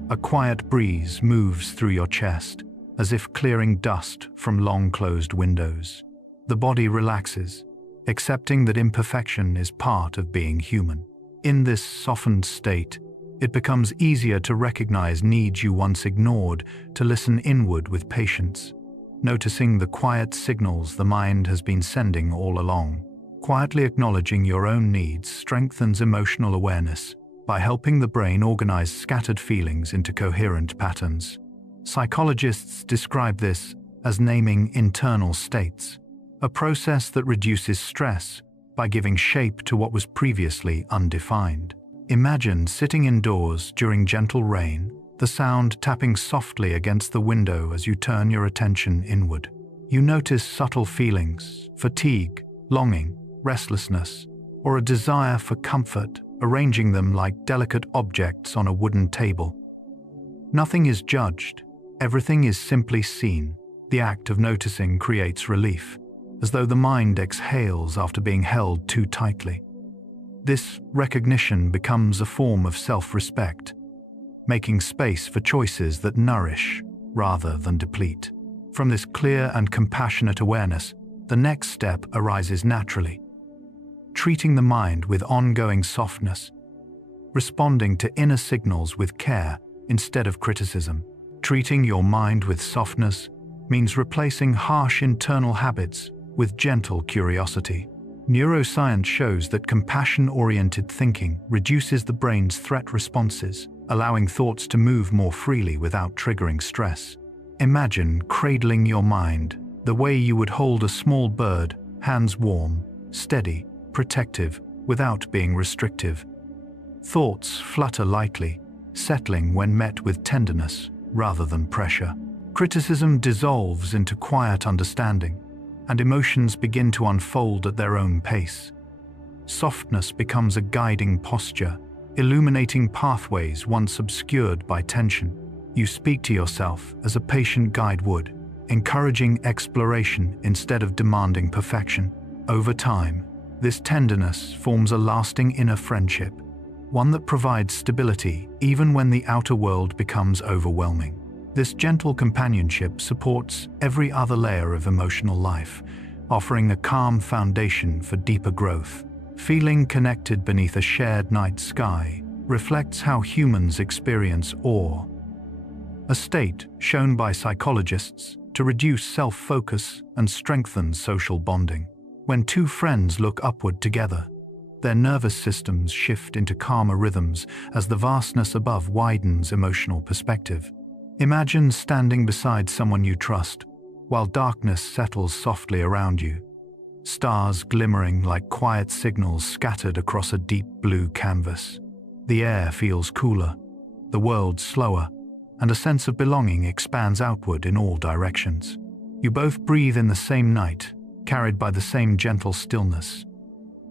A quiet breeze moves through your chest, as if clearing dust from long-closed windows. The body relaxes, accepting that imperfection is part of being human. In this softened state, it becomes easier to recognize needs you once ignored, to listen inward with patience, noticing the quiet signals the mind has been sending all along. Quietly acknowledging your own needs strengthens emotional awareness by helping the brain organize scattered feelings into coherent patterns. Psychologists describe this as naming internal states, a process that reduces stress by giving shape to what was previously undefined. Imagine sitting indoors during gentle rain, the sound tapping softly against the window as you turn your attention inward. You notice subtle feelings, fatigue, longing, restlessness, or a desire for comfort, arranging them like delicate objects on a wooden table. Nothing is judged, everything is simply seen. The act of noticing creates relief, as though the mind exhales after being held too tightly. This recognition becomes a form of self-respect, making space for choices that nourish rather than deplete. From this clear and compassionate awareness, the next step arises naturally, treating the mind with ongoing softness, responding to inner signals with care instead of criticism. Treating your mind with softness means replacing harsh internal habits with gentle curiosity. Neuroscience shows that compassion-oriented thinking reduces the brain's threat responses, allowing thoughts to move more freely without triggering stress. Imagine cradling your mind the way you would hold a small bird, hands warm, steady, protective, without being restrictive. Thoughts flutter lightly, settling when met with tenderness rather than pressure. Criticism dissolves into quiet understanding, and emotions begin to unfold at their own pace. Softness becomes a guiding posture, illuminating pathways once obscured by tension. You speak to yourself as a patient guide would, encouraging exploration instead of demanding perfection. Over time, this tenderness forms a lasting inner friendship, one that provides stability even when the outer world becomes overwhelming. This gentle companionship supports every other layer of emotional life, offering a calm foundation for deeper growth. Feeling connected beneath a shared night sky reflects how humans experience awe, a state shown by psychologists to reduce self-focus and strengthen social bonding. When two friends look upward together, their nervous systems shift into calmer rhythms as the vastness above widens emotional perspective. Imagine standing beside someone you trust, while darkness settles softly around you, stars glimmering like quiet signals scattered across a deep blue canvas. The air feels cooler, the world slower, and a sense of belonging expands outward in all directions. You both breathe in the same night, carried by the same gentle stillness.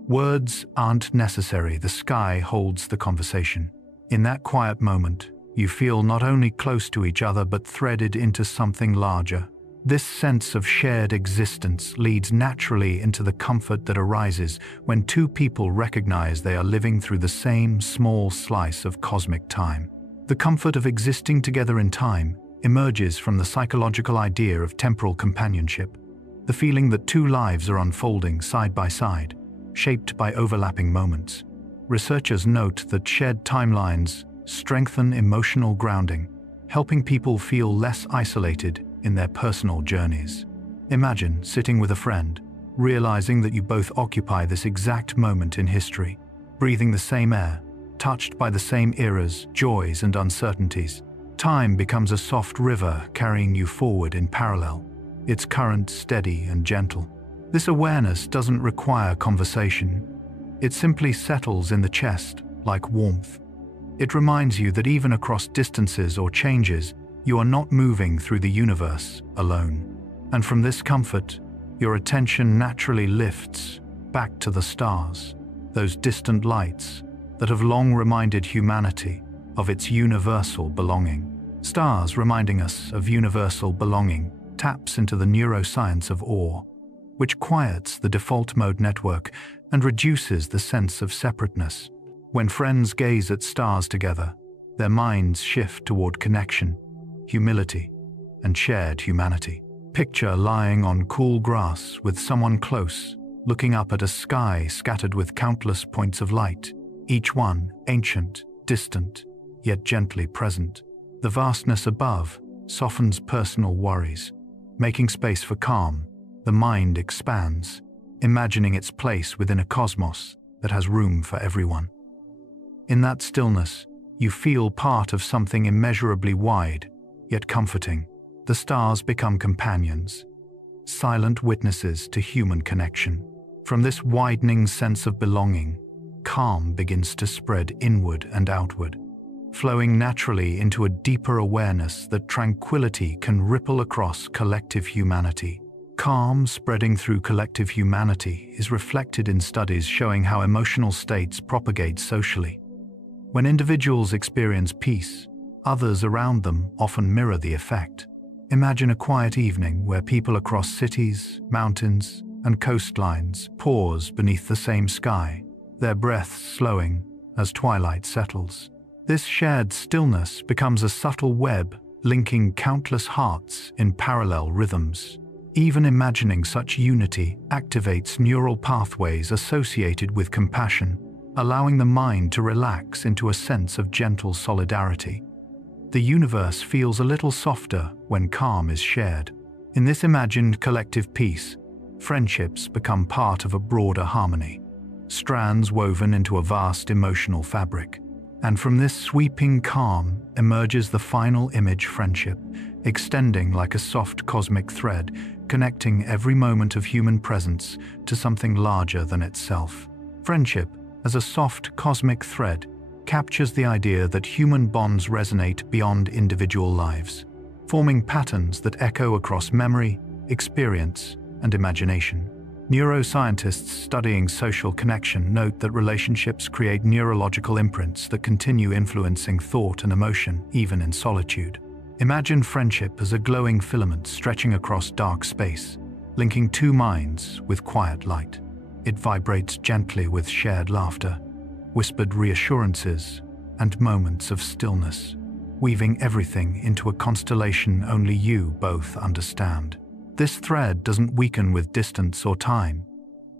Words aren't necessary, the sky holds the conversation. In that quiet moment, you feel not only close to each other but threaded into something larger. This sense of shared existence leads naturally into the comfort that arises when two people recognize they are living through the same small slice of cosmic time. The comfort of existing together in time emerges from the psychological idea of temporal companionship, the feeling that two lives are unfolding side by side, shaped by overlapping moments. Researchers note that shared timelines strengthen emotional grounding, helping people feel less isolated in their personal journeys. Imagine sitting with a friend, realizing that you both occupy this exact moment in history, breathing the same air, touched by the same eras, joys, and uncertainties. Time becomes a soft river carrying you forward in parallel, its current steady and gentle. This awareness doesn't require conversation. It simply settles in the chest like warmth. It reminds you that even across distances or changes, you are not moving through the universe alone. And from this comfort, your attention naturally lifts back to the stars, those distant lights that have long reminded humanity of its universal belonging. Stars reminding us of universal belonging taps into the neuroscience of awe, which quiets the default mode network and reduces the sense of separateness. When friends gaze at stars together, their minds shift toward connection, humility, and shared humanity. Picture lying on cool grass with someone close, looking up at a sky scattered with countless points of light, each one ancient, distant, yet gently present. The vastness above softens personal worries, making space for calm. The mind expands, imagining its place within a cosmos that has room for everyone. In that stillness, you feel part of something immeasurably wide, yet comforting. The stars become companions, silent witnesses to human connection. From this widening sense of belonging, calm begins to spread inward and outward, flowing naturally into a deeper awareness that tranquility can ripple across collective humanity. Calm spreading through collective humanity is reflected in studies showing how emotional states propagate socially. When individuals experience peace, others around them often mirror the effect. Imagine a quiet evening where people across cities, mountains, and coastlines pause beneath the same sky, their breaths slowing as twilight settles. This shared stillness becomes a subtle web linking countless hearts in parallel rhythms. Even imagining such unity activates neural pathways associated with compassion, allowing the mind to relax into a sense of gentle solidarity. The universe feels a little softer when calm is shared. In this imagined collective peace, friendships become part of a broader harmony, strands woven into a vast emotional fabric. And from this sweeping calm emerges the final image: friendship, extending like a soft cosmic thread, connecting every moment of human presence to something larger than itself. Friendship, as a soft cosmic thread, captures the idea that human bonds resonate beyond individual lives, forming patterns that echo across memory, experience, and imagination. Neuroscientists studying social connection note that relationships create neurological imprints that continue influencing thought and emotion, even in solitude. Imagine friendship as a glowing filament stretching across dark space, linking two minds with quiet light. It vibrates gently with shared laughter, whispered reassurances, and moments of stillness, weaving everything into a constellation only you both understand. This thread doesn't weaken with distance or time.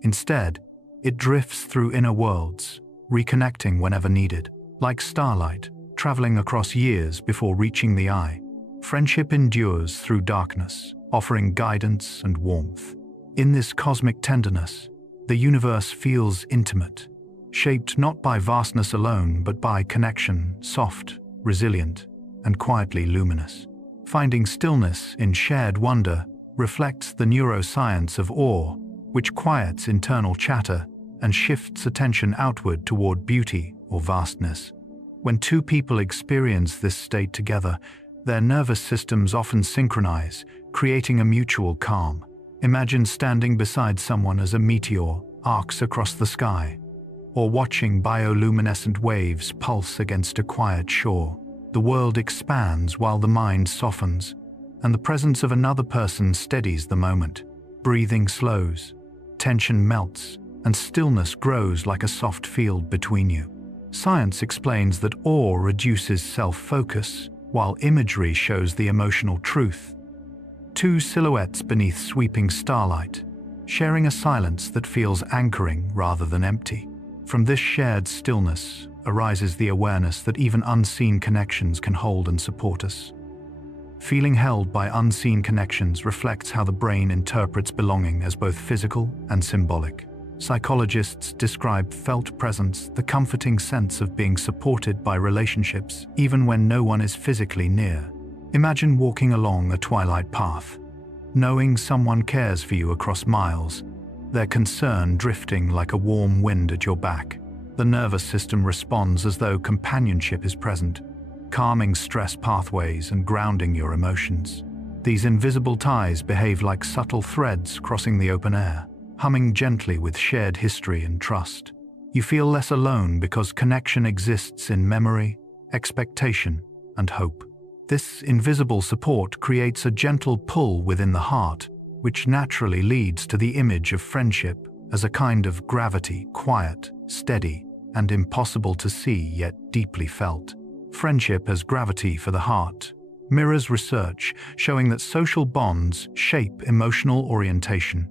Instead, it drifts through inner worlds, reconnecting whenever needed. Like starlight, traveling across years before reaching the eye, friendship endures through darkness, offering guidance and warmth. In this cosmic tenderness, the universe feels intimate, shaped not by vastness alone, but by connection, soft, resilient, and quietly luminous. Finding stillness in shared wonder reflects the neuroscience of awe, which quiets internal chatter and shifts attention outward toward beauty or vastness. When two people experience this state together, their nervous systems often synchronize, creating a mutual calm. Imagine standing beside someone as a meteor arcs across the sky, or watching bioluminescent waves pulse against a quiet shore. The world expands while the mind softens, and the presence of another person steadies the moment. Breathing slows, tension melts, and stillness grows like a soft field between you. Science explains that awe reduces self-focus, while imagery shows the emotional truth. Two silhouettes beneath sweeping starlight, sharing a silence that feels anchoring rather than empty. From this shared stillness arises the awareness that even unseen connections can hold and support us. Feeling held by unseen connections reflects how the brain interprets belonging as both physical and symbolic. Psychologists describe felt presence, the comforting sense of being supported by relationships, even when no one is physically near. Imagine walking along a twilight path, knowing someone cares for you across miles, their concern drifting like a warm wind at your back. The nervous system responds as though companionship is present, calming stress pathways and grounding your emotions. These invisible ties behave like subtle threads crossing the open air, humming gently with shared history and trust. You feel less alone because connection exists in memory, expectation, and hope. This invisible support creates a gentle pull within the heart, which naturally leads to the image of friendship as a kind of gravity, quiet, steady, and impossible to see yet deeply felt. Friendship as gravity for the heart mirrors research showing that social bonds shape emotional orientation,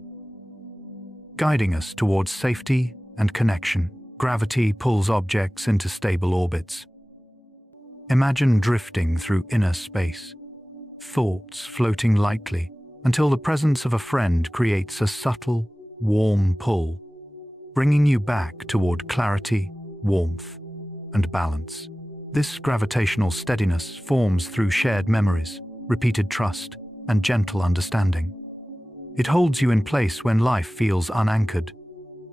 guiding us towards safety and connection. Gravity pulls objects into stable orbits. Imagine drifting through inner space, thoughts floating lightly, until the presence of a friend creates a subtle, warm pull, bringing you back toward clarity, warmth, and balance. This gravitational steadiness forms through shared memories, repeated trust, and gentle understanding. It holds you in place when life feels unanchored,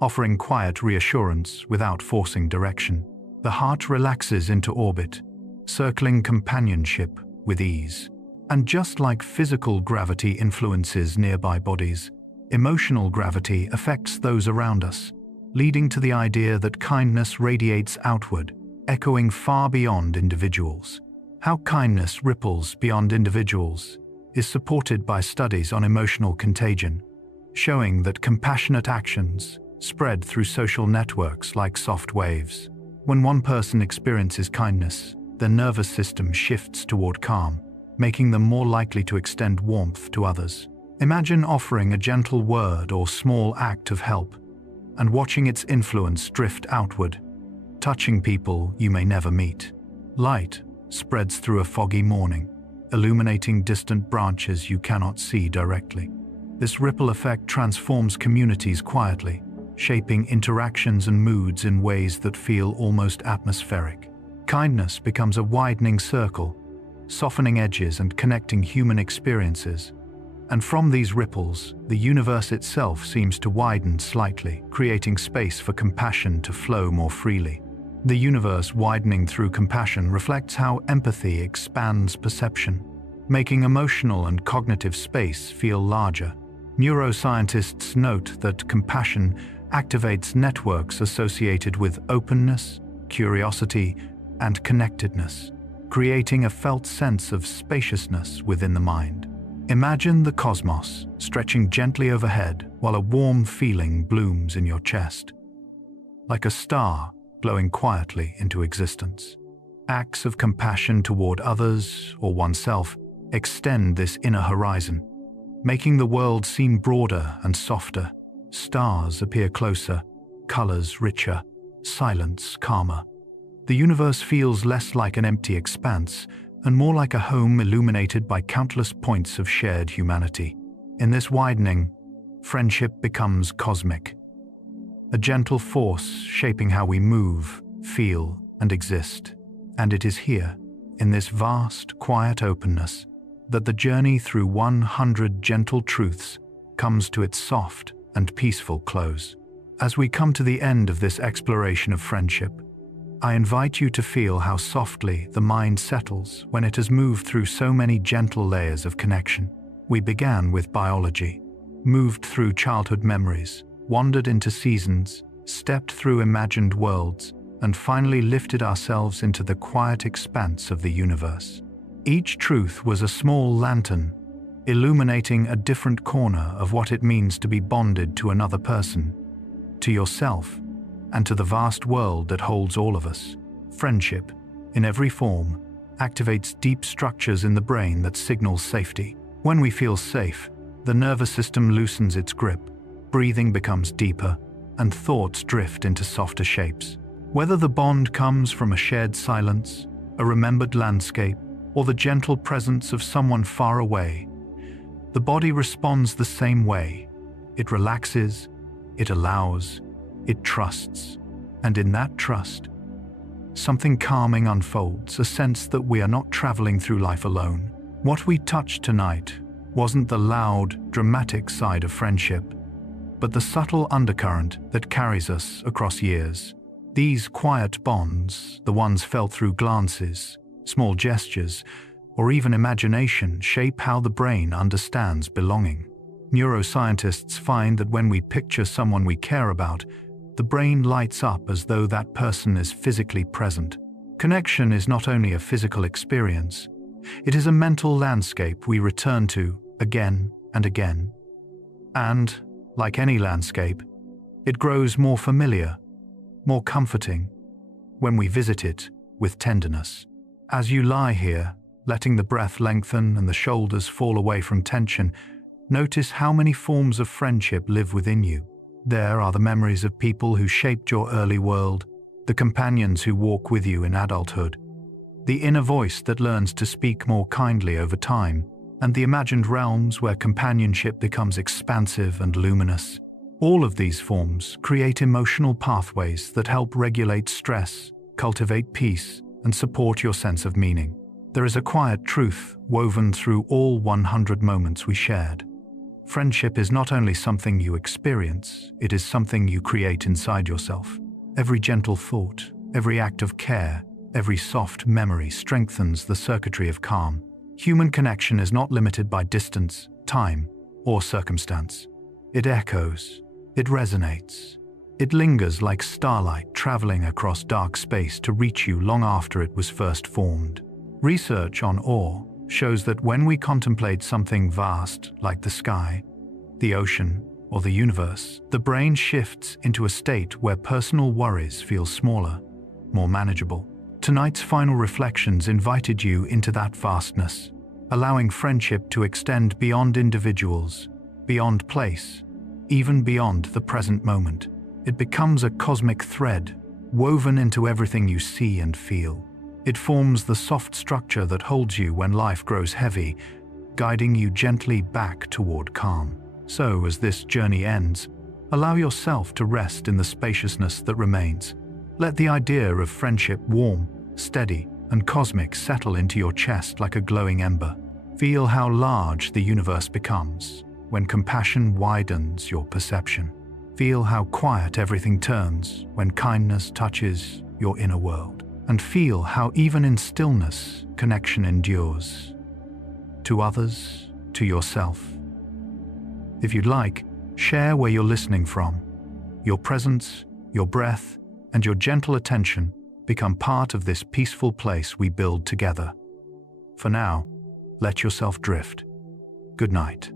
offering quiet reassurance without forcing direction. The heart relaxes into orbit, circling companionship with ease. And just like physical gravity influences nearby bodies, emotional gravity affects those around us, leading to the idea that kindness radiates outward, echoing far beyond individuals. How kindness ripples beyond individuals is supported by studies on emotional contagion, showing that compassionate actions spread through social networks like soft waves. When one person experiences kindness, their nervous system shifts toward calm, making them more likely to extend warmth to others. Imagine offering a gentle word or small act of help, and watching its influence drift outward, touching people you may never meet. Light, spreads through a foggy morning, illuminating distant branches you cannot see directly. This ripple effect transforms communities quietly, shaping interactions and moods in ways that feel almost atmospheric. Kindness becomes a widening circle, softening edges and connecting human experiences. And from these ripples, the universe itself seems to widen slightly, creating space for compassion to flow more freely. The universe widening through compassion reflects how empathy expands perception, making emotional and cognitive space feel larger. Neuroscientists note that compassion activates networks associated with openness, curiosity, and connectedness, creating a felt sense of spaciousness within the mind. Imagine the cosmos stretching gently overhead while a warm feeling blooms in your chest, like a star glowing quietly into existence. Acts of compassion toward others or oneself extend this inner horizon, making the world seem broader and softer. Stars appear closer, colors richer, silence calmer. The universe feels less like an empty expanse and more like a home illuminated by countless points of shared humanity. In this widening, friendship becomes cosmic, a gentle force shaping how we move, feel, and exist. And it is here, in this vast, quiet openness, that the journey through 100 gentle truths comes to its soft and peaceful close. As we come to the end of this exploration of friendship, I invite you to feel how softly the mind settles when it has moved through so many gentle layers of connection. We began with biology, moved through childhood memories, wandered into seasons, stepped through imagined worlds, and finally lifted ourselves into the quiet expanse of the universe. Each truth was a small lantern, illuminating a different corner of what it means to be bonded to another person, to yourself, and to the vast world that holds all of us. Friendship, in every form, activates deep structures in the brain that signal safety. When we feel safe, the nervous system loosens its grip, breathing becomes deeper, and thoughts drift into softer shapes. Whether the bond comes from a shared silence, a remembered landscape, or the gentle presence of someone far away, the body responds the same way. It relaxes, it allows, it trusts, and in that trust, something calming unfolds, a sense that we are not traveling through life alone. What we touched tonight wasn't the loud, dramatic side of friendship, but the subtle undercurrent that carries us across years. These quiet bonds, the ones felt through glances, small gestures, or even imagination, shape how the brain understands belonging. Neuroscientists find that when we picture someone we care about, the brain lights up as though that person is physically present. Connection is not only a physical experience, it is a mental landscape we return to again and again. And, like any landscape, it grows more familiar, more comforting, when we visit it with tenderness. As you lie here, letting the breath lengthen and the shoulders fall away from tension, notice how many forms of friendship live within you. There are the memories of people who shaped your early world, the companions who walk with you in adulthood, the inner voice that learns to speak more kindly over time, and the imagined realms where companionship becomes expansive and luminous. All of these forms create emotional pathways that help regulate stress, cultivate peace, and support your sense of meaning. There is a quiet truth woven through all 100 moments we shared. Friendship is not only something you experience, it is something you create inside yourself. Every gentle thought, every act of care, every soft memory strengthens the circuitry of calm. Human connection is not limited by distance, time, or circumstance. It echoes, it resonates, it lingers like starlight traveling across dark space to reach you long after it was first formed. Research on awe shows that when we contemplate something vast like the sky, the ocean, or the universe, the brain shifts into a state where personal worries feel smaller, more manageable. Tonight's final reflections invited you into that vastness, allowing friendship to extend beyond individuals, beyond place, even beyond the present moment. It becomes a cosmic thread, woven into everything you see and feel. It forms the soft structure that holds you when life grows heavy, guiding you gently back toward calm. So, as this journey ends, allow yourself to rest in the spaciousness that remains. Let the idea of friendship warm, steady, and cosmic settle into your chest like a glowing ember. Feel how large the universe becomes when compassion widens your perception. Feel how quiet everything turns when kindness touches your inner world. And feel how even in stillness, connection endures. To others, to yourself. If you'd like, share where you're listening from. Your presence, your breath, and your gentle attention become part of this peaceful place we build together. For now, let yourself drift. Good night.